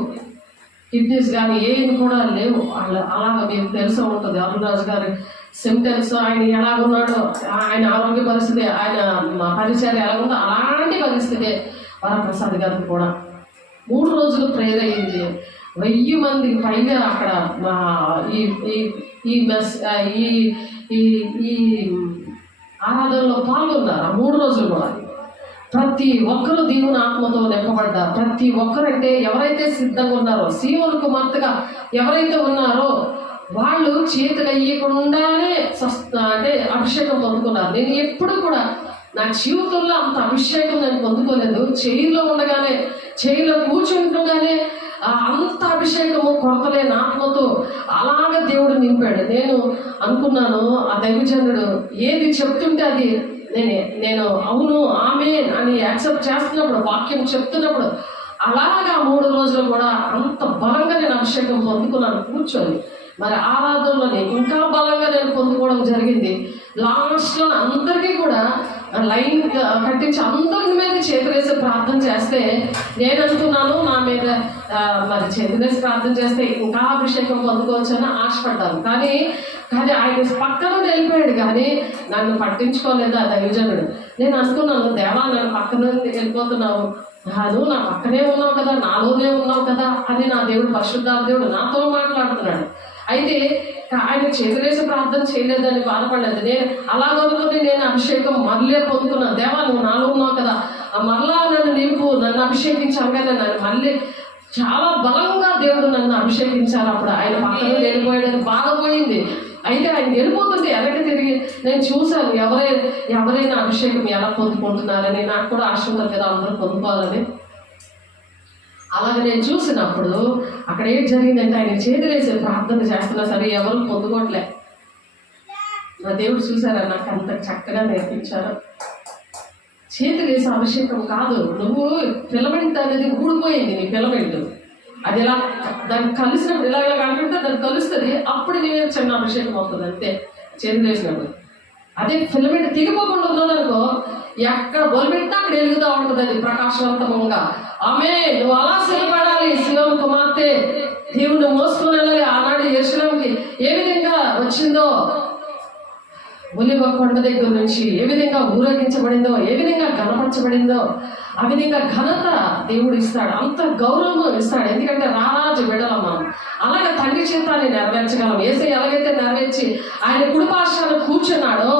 కిడ్నీస్ కానీ ఏమి కూడా లేవు. అలాగా మీకు తెలిసే ఉంటుంది. అరుణ్ రాజు గారు సిమ్టమ్స్, ఆయన ఎలా ఉన్నాడో, ఆయన ఆరోగ్య పరిస్థితి, ఆయన పరిచర్య ఎలా ఉందో అలాంటి పరిస్థితి వరప్రసాద్ గారికి కూడా. 3 రోజులు ప్రేయర్ అయ్యింది. 1000 మందికి పైగా అక్కడ ఈ ఈ మెస్ ఈ ఈ ఈ ఆరాధనలో పాల్గొన్నారు. 3 రోజులు కూడా ప్రతి ఒక్కరు దేవుని ఆత్మతో నింపబడ్డారు. ప్రతి ఒక్కరంటే ఎవరైతే సిద్ధంగా ఉన్నారో, సీయోను కుమార్తెగా ఎవరైతే ఉన్నారో వాళ్ళు చేతులు అయ్యకుండానే అంటే అభిషేకం పొందుకున్నారు. నేను ఎప్పుడు కూడా నా జీవితంలో అంత అభిషేకం నేను పొందుకోలేదు. చైర్లో ఉండగానే, చైర్లో కూర్చుంటుండగానే అంత అభిషేకము కొరతలేని ఆత్మతో అలాగ దేవుడు నింపాడు. నేను అనుకున్నాను, ఆ దైవజనుడు ఏది చెప్తుంటే అది నేను అవును ఆమె అని యాక్సెప్ట్ చేస్తున్నప్పుడు, వాక్యం చెప్తున్నప్పుడు అలాగా 3 రోజులు కూడా అంత బలంగా నేను అభిషేకం పొందుకున్నాను కూర్చొని. మరి ఆరాధనలోనే ఇంకా బలంగా నేను పొందుకోవడం జరిగింది. లాస్ట్లో అందరికీ కూడా లైన్ కట్టించి అందరి మీద చేతులేసి ప్రార్థన చేస్తే నేను అనుకున్నాను నా మీద మరి చేతులేసి ప్రార్థన చేస్తే ఇంకా అభిషేకం పొందుకోవచ్చు అని ఆశపడ్డాను. కానీ ఆయన పక్కన వెళ్ళిపోయాడు, కానీ నన్ను పట్టించుకోలేదు ఆ దైవజనుడు. నేను అనుకున్నాను, దేవా నన్ను పక్కన వెళ్ళిపోతున్నావు, నువ్వు నా పక్కనే ఉన్నావు కదా, నాలోనే ఉన్నావు కదా అని నా దేవుడు, పరిశుద్ధాత్మ దేవుడు నాతో మాట్లాడుతున్నాడు. అయితే ఆయన చేతులేసి ప్రార్థన చేయలేదని బాధపడలేదు. నేను అలాగనుకుని నేను అభిషేకం మళ్ళీ పొందుకున్నాను. దేవా నువ్వు నాలో ఉన్నావు కదా, మళ్ళా నన్ను నింపు, నన్ను అభిషేకించాను కదా, నన్ను మళ్ళీ చాలా బలంగా దేవుడు నన్ను అభిషేకించారు. అప్పుడు ఆయన పక్కన వెళ్ళిపోయాడని బాధపోయింది. అయితే ఆయన వెళ్ళిపోతుంటే వెనక్కి తిరిగి నేను చూశాను, ఎవరైనా అభిషేకం ఎలా పొందుకుంటున్నారని. నాకు కూడా ఆశ ఉంది కదా అందరూ పొందుకోవాలని. అలాగే నేను చూసినప్పుడు అక్కడ ఏం జరిగిందంటే ఆయన చేతులేసి ప్రార్థన చేస్తున్నా సరే ఎవరు పొందుకోవట్లే. నా దేవుడు చూసారా నాకు అంత చక్కగా నేర్పించారు. చేతులేసి అభిషేకం కాదు, నువ్వు ఫిలమెంట్ అనేది ఊడిపోయింది, నీ ఫిలమెంట్ అది ఇలా దాన్ని కలిసినప్పుడు ఇలా అంటుంటే దాన్ని కలుస్తుంది, అప్పుడు నేను చిన్న అభిషేకం అవుతుంది అంతే. చేతులు వేసినప్పుడు అదే ఫిలమెంట్ తిరిగిపోకుండా ఉన్నదనుకో, ఎక్కడ బొలిపెట్టినా అక్కడ వెలుగుతూ ఉంటుంది అది ప్రకాశవంతంగా. ఆమె నువ్వు అలా సిద్ధపడాలి. సీయోను కుమార్తె దేవుడు మోసుకొని వెళ్ళాలి. ఆనాడు యెరూషలేముకి ఏ విధంగా వచ్చిందో, ఒలివ కొండ దగ్గర నుంచి ఏ విధంగా ఊరేగించబడిందో, ఏ విధంగా ఘనపరచబడిందో ఆ విధంగా ఘనత దేవుడు ఇస్తాడు, అంత గౌరవం ఇస్తాడు. ఎందుకంటే రారాజు బిడ్డలం మనం. అలాగే తండ్రి చిత్తాన్ని నెరవేర్చగలం. యేసయ్య ఎలాగైతే నెరవేర్చి ఆయన కుడిపార్శ్వాన కూర్చున్నాడో,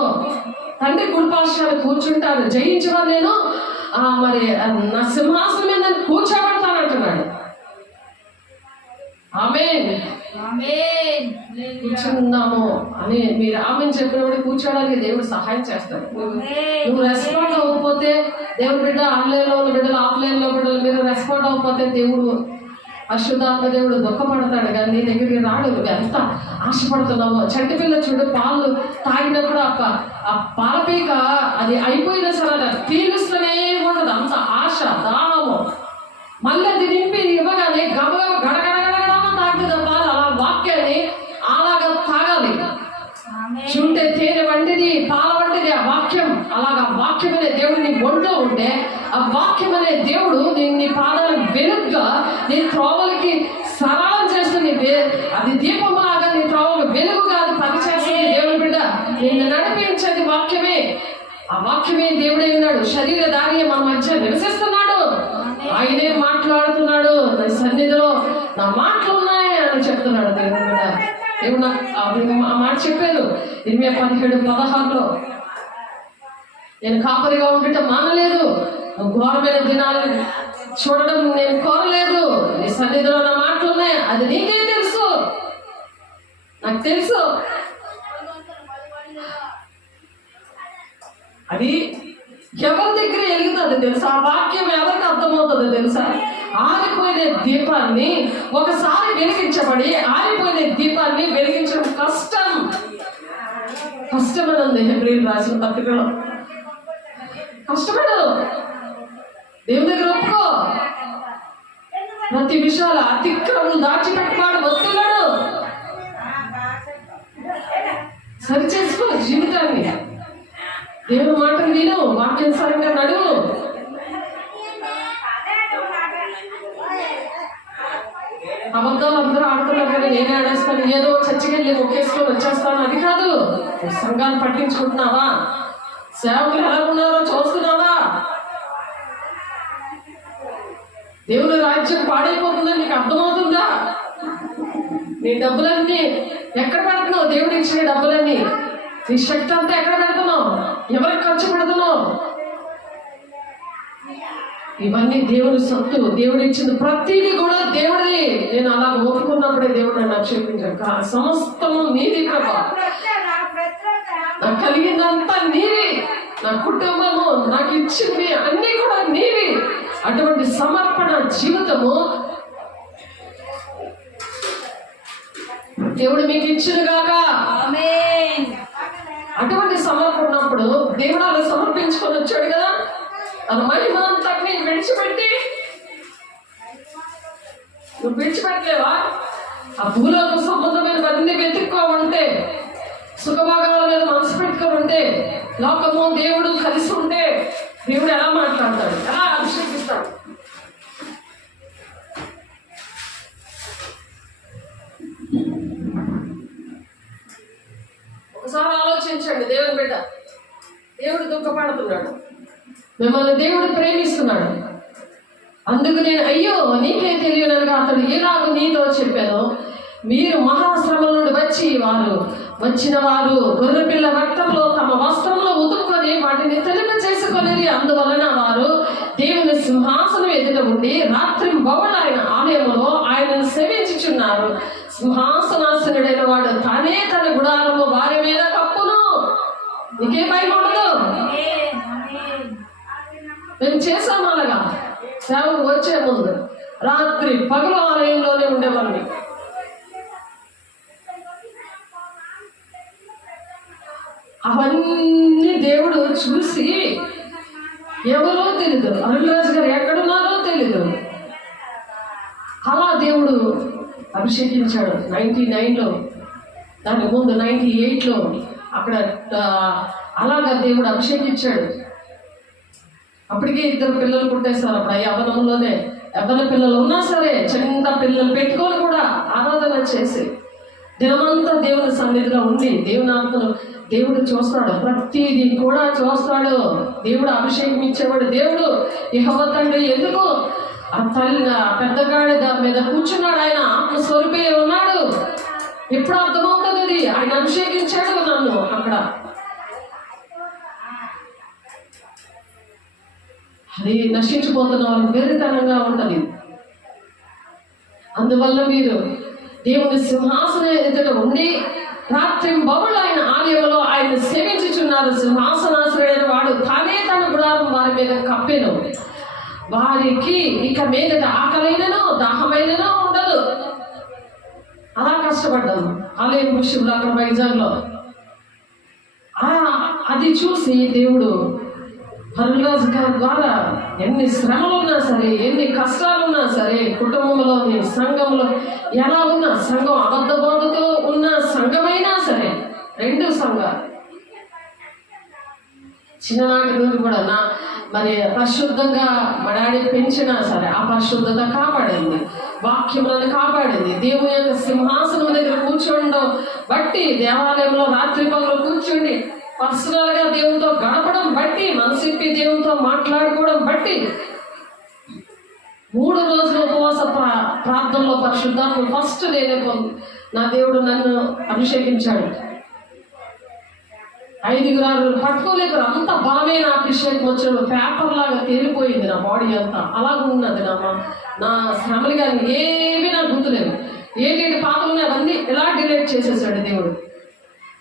తండ్రి కుడిపార్శ్వాన కూర్చుంటాను, జయించడం నేను మరి నా సింహాసనం మీద నేను కూర్చోబెడతానంటున్నాడు. ఆమేన్. కూర్చున్నాము అని మీరు ఆమెను చెప్పినప్పుడు కూర్చోడానికి దేవుడు సహాయం చేస్తాడు. నువ్వు రెస్పాండ్ అవ్వకపోతే దేవుడు బిడ్డ ఆన్లైన్లో ఉన్న బిడ్డలు, ఆఫ్లైన్లో బిడ్డలు మీరు రెస్పాండ్ అవ్వకపోతే దేవుడు పరిశుద్ధాత్మ దేవుడు దుఃఖపడతాడు. కానీ నీ దగ్గరికి రాడు. నువ్వు ఎంత ఆశపడుతున్నావో. చంటి పిల్ల చూడు, పాలు తాగినప్పుడు ఆ పాలపీక అది అయిపోయినా సరే అది పీలుస్తూనే ఉండదు, అంత ఆశ దాహము. మళ్ళీ అది నింపి ఇవ్వగానే గబగబ గడగడగడగడమ తాగుతుంది ఆ పాలు. అలా వాక్యాన్ని అలాగా తాగాలి. చుంటే తేనె వంటిది, పాల వంటిది ఆ వాక్యం. అలాగా వాక్యం అనే దేవుడు నీ ఒంట్లో ఉంటే ఆ వాక్యం అనే దేవుడు నీ పాదాలను వెలుగ్గా నీ త్రోవలకి సరళం చేస్తుంది. అది దీపంలాగా నీ త్రోవలు వెలుగుగా అది పనిచేస్తుంది. దేవుడి బిడ్డ నిన్ను నడిపించేది వాక్యమే. ఆ వాక్యమే దేవుడే ఉన్నాడు, శరీరధారి మన మధ్య నివసిస్తున్నాడు. ఆయనే మాట్లాడుతున్నాడు. నా సన్నిధిలో నా మాటలు ఉన్నాయి అని చెప్తున్నాడు దేవుడు బిడ్డ. దేవుడు నాకు ఆ మాట చెప్పారు 17:16 నేను కాపరిగా ఉండటం మానలేదు, ఘోరమైన దినాలను చూడడం నేను కోరలేదు. నీ సన్నిధిలో నా మాటలు ఉన్నాయి, అది నీకే తెలుసు, నాకు తెలుసు. అది ఎవరి దగ్గర వెలుగుతుంది తెలుసా? ఆ వాక్యం ఎవరికి అర్థమవుతుందో తెలుసా? ఆరిపోయిన దీపాన్ని ఒకసారి వెలిగించబడి ఆరిపోయిన దీపాన్ని వెలిగించడం కష్టమని ఉంది హెబ్రీయులకు రాసిన పత్రికలో. కష్టపడు, దేవుని దగ్గర ఒప్పుకో. ప్రతి విషయాలు అతిక్రమం దాచిపెట్టువాడు వస్తున్నాడు. సరి చేసుకో జీవితాన్ని. దేవుని మాటలు విను, వాక్యానుసారంగా నడువు. అబద్ధాలు అందరూ ఆడుతున్నారు కానీ నేనే ఆడేస్తాను, ఏదో చర్చికి వెళ్ళి మొక్కేసుకొని వచ్చేస్తాను, అది కాదు. సంఘాన్ని పట్టించుకుంటున్నావా? సేవకులు ఎలా ఉన్నారో చూస్తున్నావా? దేవుని రాజ్యం పాడైపోతుందని నీకు అర్థమవుతుందా? నీ డబ్బులన్నీ ఎక్కడ పెడుతున్నావు? దేవుడు ఇచ్చిన డబ్బులన్నీ నీ శక్తి అంతా ఎక్కడ పెడుతున్నావు? ఎవరికి ఖర్చు పెడుతున్నావు? ఇవన్నీ దేవుడి సొత్తు. దేవుడు ఇచ్చింది ప్రతిదీ కూడా దేవుడి. నేను అలా ఒప్పుకున్నప్పుడే దేవుడు నన్ను అభిషేకించాడు. సమస్తము నీది ప్రభా, నాకు కలిగిందంతా నీవి, నా కుటుంబము, నాకు ఇచ్చింది అన్ని కూడా నీవి. అటువంటి సమర్పణ జీవితము దేవుడు మీకు ఇచ్చిన గాక. అటువంటి సమర్పణప్పుడు దేవుడు అలా సమర్పించుకొని వచ్చాడు కదా, అది మహిమ అంతా నేను విడిచిపెట్టి నువ్వు విడిచిపెట్టలేవా? ఆ భూలోక సంబంధమైన అన్ని వెతుక్కోమంటే, సుఖభాగాల మీద మనసు పెట్టుకొని ఉంటే, లోకము దేవుడు కలిసి ఉంటే దేవుడు ఎలా మాట్లాడతాడు, ఎలా అభిషేకిస్తాడు? ఒకసారి ఆలోచించండి. దేవుని బిడ్డ, దేవుడు దుఃఖపడుతున్నాడు, మిమ్మల్ని దేవుడు ప్రేమిస్తున్నాడు. అందుకు నేను అయ్యో నీకే తెలియనగా అతడు ఎలాగో నీతో చెప్పాను. మీరు మహాశ్రమ నుండి వచ్చిన వారు గొర్రెపిల్ల రక్తంలో తమ వస్త్రంలో ఉతుక్కొని వాటిని తెలుపు చేసుకొని, అందువలన వారు దేవుని సింహాసనం ఎదుట ఉండి రాత్రి బహుళ ఆయన ఆలయంలో ఆయనను సేవించుచున్నారు. సింహాసనాసనుడైన వాడు తానే తన గుడారము వారి మీద కప్పును. నీకే భయం ఉండదు. మేము చేసాం అలాగా. సేవకు వచ్చే ముందు రాత్రి పగలు ఆలయంలోనే ఉండేవాళ్ళని. అవన్నీ దేవుడు చూసి, ఎవరో తెలీదు, అరుణరాజు గారు ఎక్కడున్నారో తెలీదు, అలా దేవుడు అభిషేకించాడు. 99లో, దానికి ముందు 98లో అక్కడ అలాగా దేవుడు అభిషేకించాడు. అప్పటికే 2 పిల్లలు పుట్టేశారు. అప్పుడు యవ్వనంలోనే యవ్వన పిల్లలు ఉన్నా సరే చిన్న పిల్లలు పెట్టుకొని కూడా ఆరాధన చేసి దినమంతా దేవుని సన్నిధిలో ఉండి దేవుని ఆత్మను దేవుడు చూస్తాడు. ప్రతిదీ కూడా చూస్తాడు. దేవుడు అభిషేకం ఇచ్చేవాడు. దేవుడు యెహోవా తండ్రి ఎందుకు ఆ తల్లి పెద్దగాడి దాని మీద కూర్చున్నాడు? ఆయన ఆత్మస్వరూపే ఉన్నాడు. ఎప్పుడు అర్థమవుతుంది అది? ఆయన అభిషేకించాడు నన్ను అక్కడ. అది నశించిపోతున్న వాళ్ళు వెర్రితనంగా ఉన్నది. అందువల్ల మీరు దేవుని సింహాసనం ఎదుట ఉండి రాత్రి బహుళ ఆయన ఆలయంలో ఆయన సేవించుచున్నారు. సింహాసనాశ్రయుడైన వాడు తానే తన గుడారం వారి మీద కప్పెను. వారికి ఇక మీదట ఆకలైనను దాహమైనను ఉండదు. అలా కష్టపడ్డాము ఆలయం విషయంలో అక్కడ వైజాగ్లో. అది చూసి దేవుడు అరుణరాజు గారి ద్వారా ఎన్ని శ్రమలున్నా సరే, ఎన్ని కష్టాలున్నా సరే, కుటుంబంలోని సంఘంలో ఎలా ఉన్నా, సంఘం అబద్ధ బోధతో ఉన్న సంఘమైనా సరే, 2 సంఘాలు చిన్ననాటి నుండి కూడా మరి పరిశుద్ధంగా మా డాడీ పెంచినా సరే ఆ పరిశుద్ధత కాపాడింది, వాక్యములను కాపాడింది. దేవుని యొక్క సింహాసనం దగ్గర కూర్చోండం బట్టి, దేవాలయంలో రాత్రి పగలు కూర్చోండి పర్సనల్ గా దేవునితో గడపడం బట్టి, మనసిప్పి దేవునితో మాట్లాడుకోవడం బట్టి 3 రోజుల ఉపవాస ప్రార్థనలో పరిశుద్ధాత్మ ఫస్ట్ నేనే నా దేవుడు నన్ను అభిషేకించాడు. 5 పట్టుకోలేక అంత బలమైన అభిషేకం వచ్చిన పేపర్ లాగా తేలిపోయింది నా బాడీ అంతా. అలాగ ఉన్నది నా శ్రమలు కానీ ఏమీ నాకు గుర్తులేవు. ఏంటంటే పాపలు ఉన్నాయి అవన్నీ ఎలా డిలీట్ చేసేసాడు దేవుడు.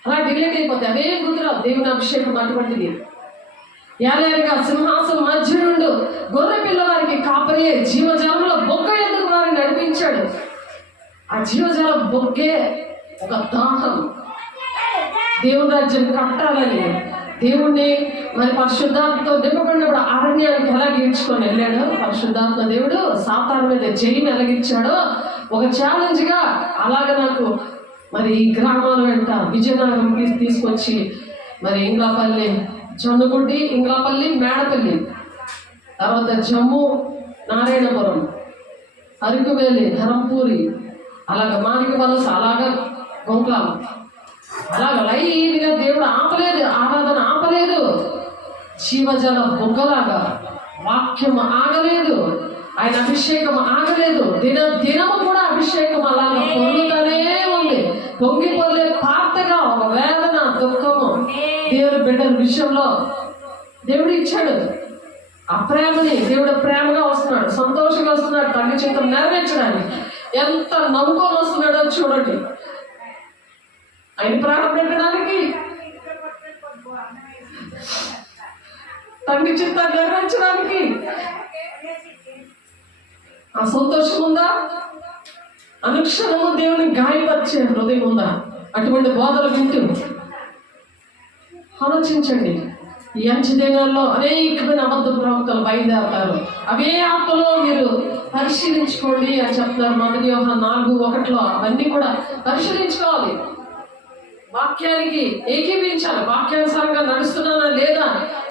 అలా డిలీట్ అయిపోతే అదే గుర్తురావు. దేవుని అభిషేకం అటువంటిది. ఏలేరుగా సింహాసనం మధ్య నుండి గొర్రె పిల్లవారికి కాపరియే జీవజలంలో బొగ్గ ఎందుకు వారిని నడిపించాడు. ఆ జీవజల బొగ్గే ఒక దాహం, దేవుని రాజ్యం కట్టాలని. దేవుణ్ణి మరి పరిశుద్ధాత్మతో నింపబడినప్పుడు అరణ్యానికి ఎలా గీడ్చుకొని వెళ్ళాడో, పరిశుద్ధాత్మ దేవుడు సాతాను మీద జైని ఎలాగిచ్చాడో ఒక ఛాలెంజ్గా అలాగ నాకు మరి ఈ గ్రామాల వెంట విజయనగరం తీసుకొచ్చి మరి ఇంగ్లాపల్లి, జొన్నగుడ్డి, ఇంగ్లాపల్లి, మేడపల్లి, తర్వాత జమ్ము, నారాయణపురం, అరకువేలి, ధరంపూరి, అలాగ మానిక వలస, అలాగ గొంకలాలు, అలాగ లైన్గా దేవుడు ఆపలేదు, ఆరాధన ఆపలేదు. జీవజల బొగ్గలాగా వాక్యం ఆగలేదు, ఆయన అభిషేకం ఆగలేదు. దినము కూడా అభిషేకం అలాగ పొందుతూనే ఉంది. పొంగిపోలే పార్తగా ఒక వేదన, దుఃఖము దేవుడి బిడ్డల విషయంలో దేవుడు ఇచ్చాడు. ఆ ప్రేమని దేవుడు ప్రేమగా వస్తున్నాడు, సంతోషంగా వస్తున్నాడు, తండ్రి చింత నెరవేర్చడానికి. ఎంత నమ్ముకొని వస్తున్నాడో చూడండి. ఆయన ప్రాణం పెట్టడానికి, తండ్రి చింత నెరవేర్చడానికి. ఆ సంతోషం ఉందా? అనుక్షణము దేవుని గాయపరిచే హృదయం ఉందా? అటువంటి బోధలు వింటూ ఆలోచించండి. ఈ అంచె దినాల్లో అనేకమైన అబద్ధ ప్రవక్తలు బయలుదేరతారు. అవే ఆత్మలో మీరు పరిశీలించుకోండి అని చెప్తున్నారు. మొదటి యోహాను 4:1 అవన్నీ కూడా పరిశీలించుకోవాలి. వాక్యానికి ఏకీవించాలి. వాక్యానుసారంగా నడుస్తున్నానా లేదా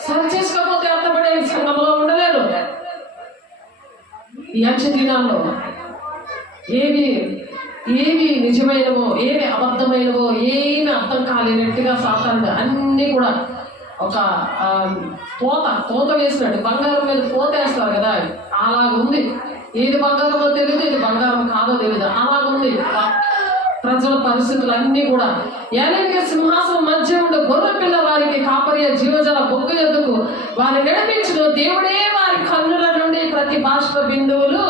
సరి చేసుకోకపోతే అర్థపడే సంఘంలో ఉండలేరు. ఈ అంచె దినాల్లో ఏవి నిజమైనవో, ఏవి అబద్ధమైనవో ఏమి అర్థం కాలేనట్టుగా సాతానుడు అన్నీ కూడా ఒక పోత వేసినట్టు, బంగారం మీద పోత వేస్తారు కదా, అలాగుంది. ఏది బంగారమో తెలియదు, ఏది బంగారం కాదో తెలియదు, అలాగుంది ప్రజల పరిస్థితులు అన్నీ కూడా. ఏలైనా సింహాసనం మధ్య ఉండే గొర్రె పిల్ల వారికి కాపరియ జీవజల బొగ్గు ఎద్దుకు వారి నడిపించును. దేవుడే వారి కన్నుల నుండి ప్రతి బాష్ప బిందువులు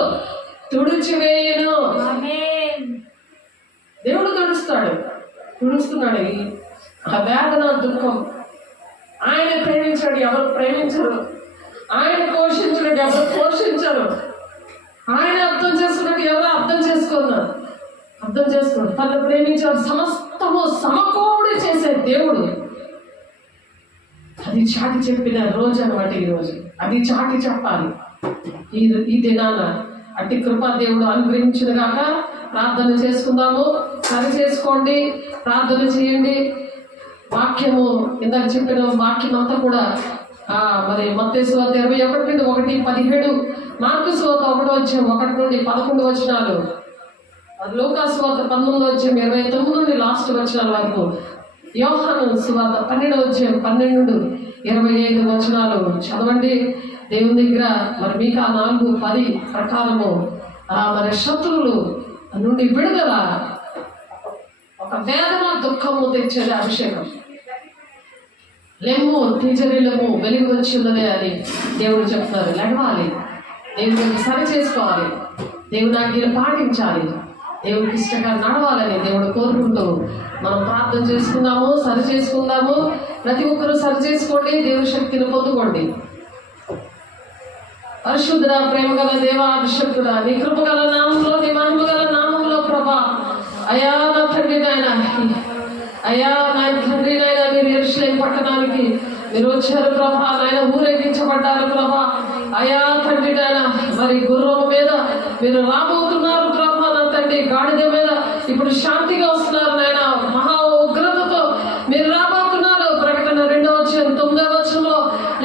తుడిచివేయను. దేవుడు తుడుస్తున్నాడు. ఆ వేదన, దుఃఖం ఆయన ప్రేమించాడు, ఎవరు ప్రేమించరు. ఆయన పోషించాడు, ఎవరు పోషించరు. ఆయన అర్థం చేసుకున్నాడు, ఎవరు అర్థం చేసుకున్నారు. తను ప్రేమించాడు. సమస్తము సమకూడి చేసే దేవుడు. అది చాటి చెప్పిన రోజు అన్నమాట. ఈ రోజు అది చాటి చెప్పాలి. ఈ దినాన అట్టి కృపా దేవుడు అనుగ్రహించిన గాక. ప్రార్థన చేసుకుందాము. సరి చేసుకోండి, ప్రార్థన చేయండి. వాక్యము ఇందాక చెప్పిన వాక్యం అంతా కూడా మరి మత్తయి సువార్త 21:1-17, మార్కు సువార్త 1:1-11, లూకా సువార్త 19:29 లాస్ట్ వచనాల వరకు, యోహాను సువార్త 12:12-25 చదవండి. దేవుని దగ్గర మరి మీకు 4:10 ప్రకారము మరి శత్రువులు నుండి విడుదల, ఒక వేదన దుఃఖము తెచ్చేది అభిషేకం. లెమ్ము తిజరిలము వెలుగు వచ్చిందనే అని దేవుడు చెప్తున్నారు. లెగవాలి, దేవుడికి సరి చేసుకోవాలి, దేవుని ఆజ్ఞలు పాటించాలి, దేవుడికి ఇష్టంగా నడవాలని దేవుడు కోరుకుంటూ మనం ప్రార్థన చేసుకుందాము. సరి చేసుకుందాము. ప్రతి ఒక్కరూ సరి చేసుకోండి, దేవుడి శక్తిని పొందుకోండి. పరిశుద్ధ ప్రేమ గల దేవా, అభిషక్తుడా, నీ కృపగల నామంలో, నీ మహిమ గల నామంలో ప్రభా, అయా నా తండ్రి నాయన, అయా నా తండ్రి నాయన, మీరు యెరూషలేము పట్టణానికి మీరు వచ్చారు ప్రభా నాయన, ఊరేగించబడ్డారు ప్రభా. అయా తండ్రి నాయన, మరి గుర్రం మీద మీరు రాబోతున్నారు ప్రభా నా తండ్రి, గాడిద మీద ఇప్పుడు శాంతిగా వస్తున్నారు నాయన, మహా ఉగ్రతతో మీరు రాబోతున్నారు. ప్రకటన 2:9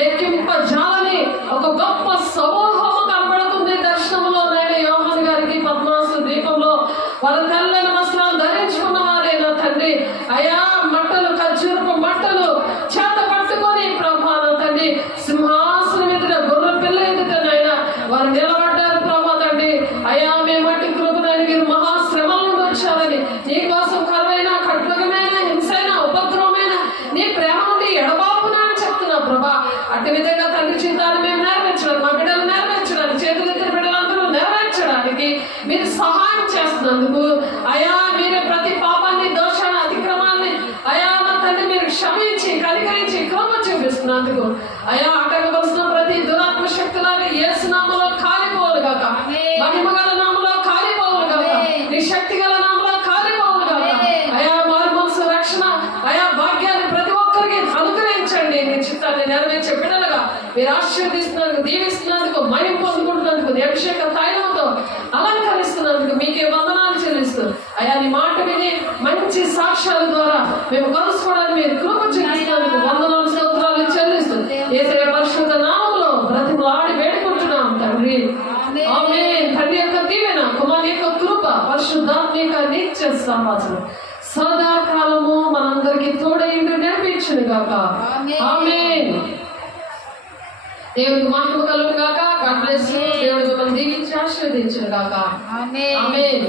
లెక్కింప జాలని ఒక గొప్ప సమూహము కనబడుతుంది దర్శనంలో నాయన. యోహాను గారికి పద్మాసు ద్వీపంలో వారు తెల్లని వస్త్రాలు ధరించుకున్న వారే నా తండ్రి. అయా మట్టలు, ఖర్జూరపు మట్టలు చేత పట్టుకొని ప్రభా నా తండ్రి, సింహాసనం ఎదుట, గొర్రె పిల్ల ఎదుట నాయన వారు నిలబడ్డారు ప్రభా తండ్రి. అయా మేము మట్టి కృపనని మీరు మహాశ్రమల నుండి వచ్చారని, నీ కోసం కరువైన, ఖడ్గమైన, హింసైన, ఉపద్రవమైన నీ ప్రేమ నుండి ఎడబాపునా అని చెప్తున్నా ప్రభా. అట్టి విధంగా తండ్రి చింతాన్ని మేము నెరవేర్చడానికి, మా బిడ్డలు నెరవేర్చడానికి, చేతులెత్తిన బిడ్డలందరూ నెరవేర్చడానికి మీరు సహాయం చేస్తున్నందుకు అయా, మీరే ప్రతి పాపాన్ని, దోషాన్ని, అతిక్రమాన్ని అయా నా తండ్రి మీరు క్షమించి, కనికరించి, కృప చూపిస్తున్నందుకు అయా, అక్కడికి ప్రతి దురాత్మ శక్తులను యేసు నామములో కాలిపోవులు గాక, మహిమ గల నామములో కాలిపోవులు గాక, నీ శక్తి గల నామములో కాలిపోవులు గాక. అయా మారు మనసు రక్షణ, అయా భాగ్యాన్ని ప్రతి ఒక్కరికి అనుగ్రహించండి. నీ చిత్తాన్ని నెరవేర్చే బిడ్డలుగా మీరు ఆశీర్వదిస్తున్నందుకు, దీవిస్తున్నందుకు, మహిమ పొందుకుంటున్నందుకు, నీ అభిషేక తైలంతో అలంకరిస్తున్నందుకు మీకే వందనాలు చెల్లిస్తూ అయా, నీ మాట విని మంచి సాక్ష్యాల ద్వారా మేము కలుసుకోవడానికి మీరు కృప చూపిస్తున్నందుకు వందనాలు, స్తోత్రాలు చెల్లిస్తూ యేసయ్య పరిశుద్ధ నామములో బ్రతిమలాడి వేడుకుంటున్నాం తండ్రి. ఆమేన్. తండ్రి యొక్క దీవెన, కుమారుని యొక్క కృప, పరిశుద్ధాత్మ యొక్క సహవాసం సదాకాలము మనందరికి తోడైండు నడిపించును గాక. ఆమేన్. దేవునికి మహిమ కలుగును గాక. God bless you. దేవుడు మిమ్మల్ని దీవించి ఆశీర్వదించును గాక. ఆమేన్.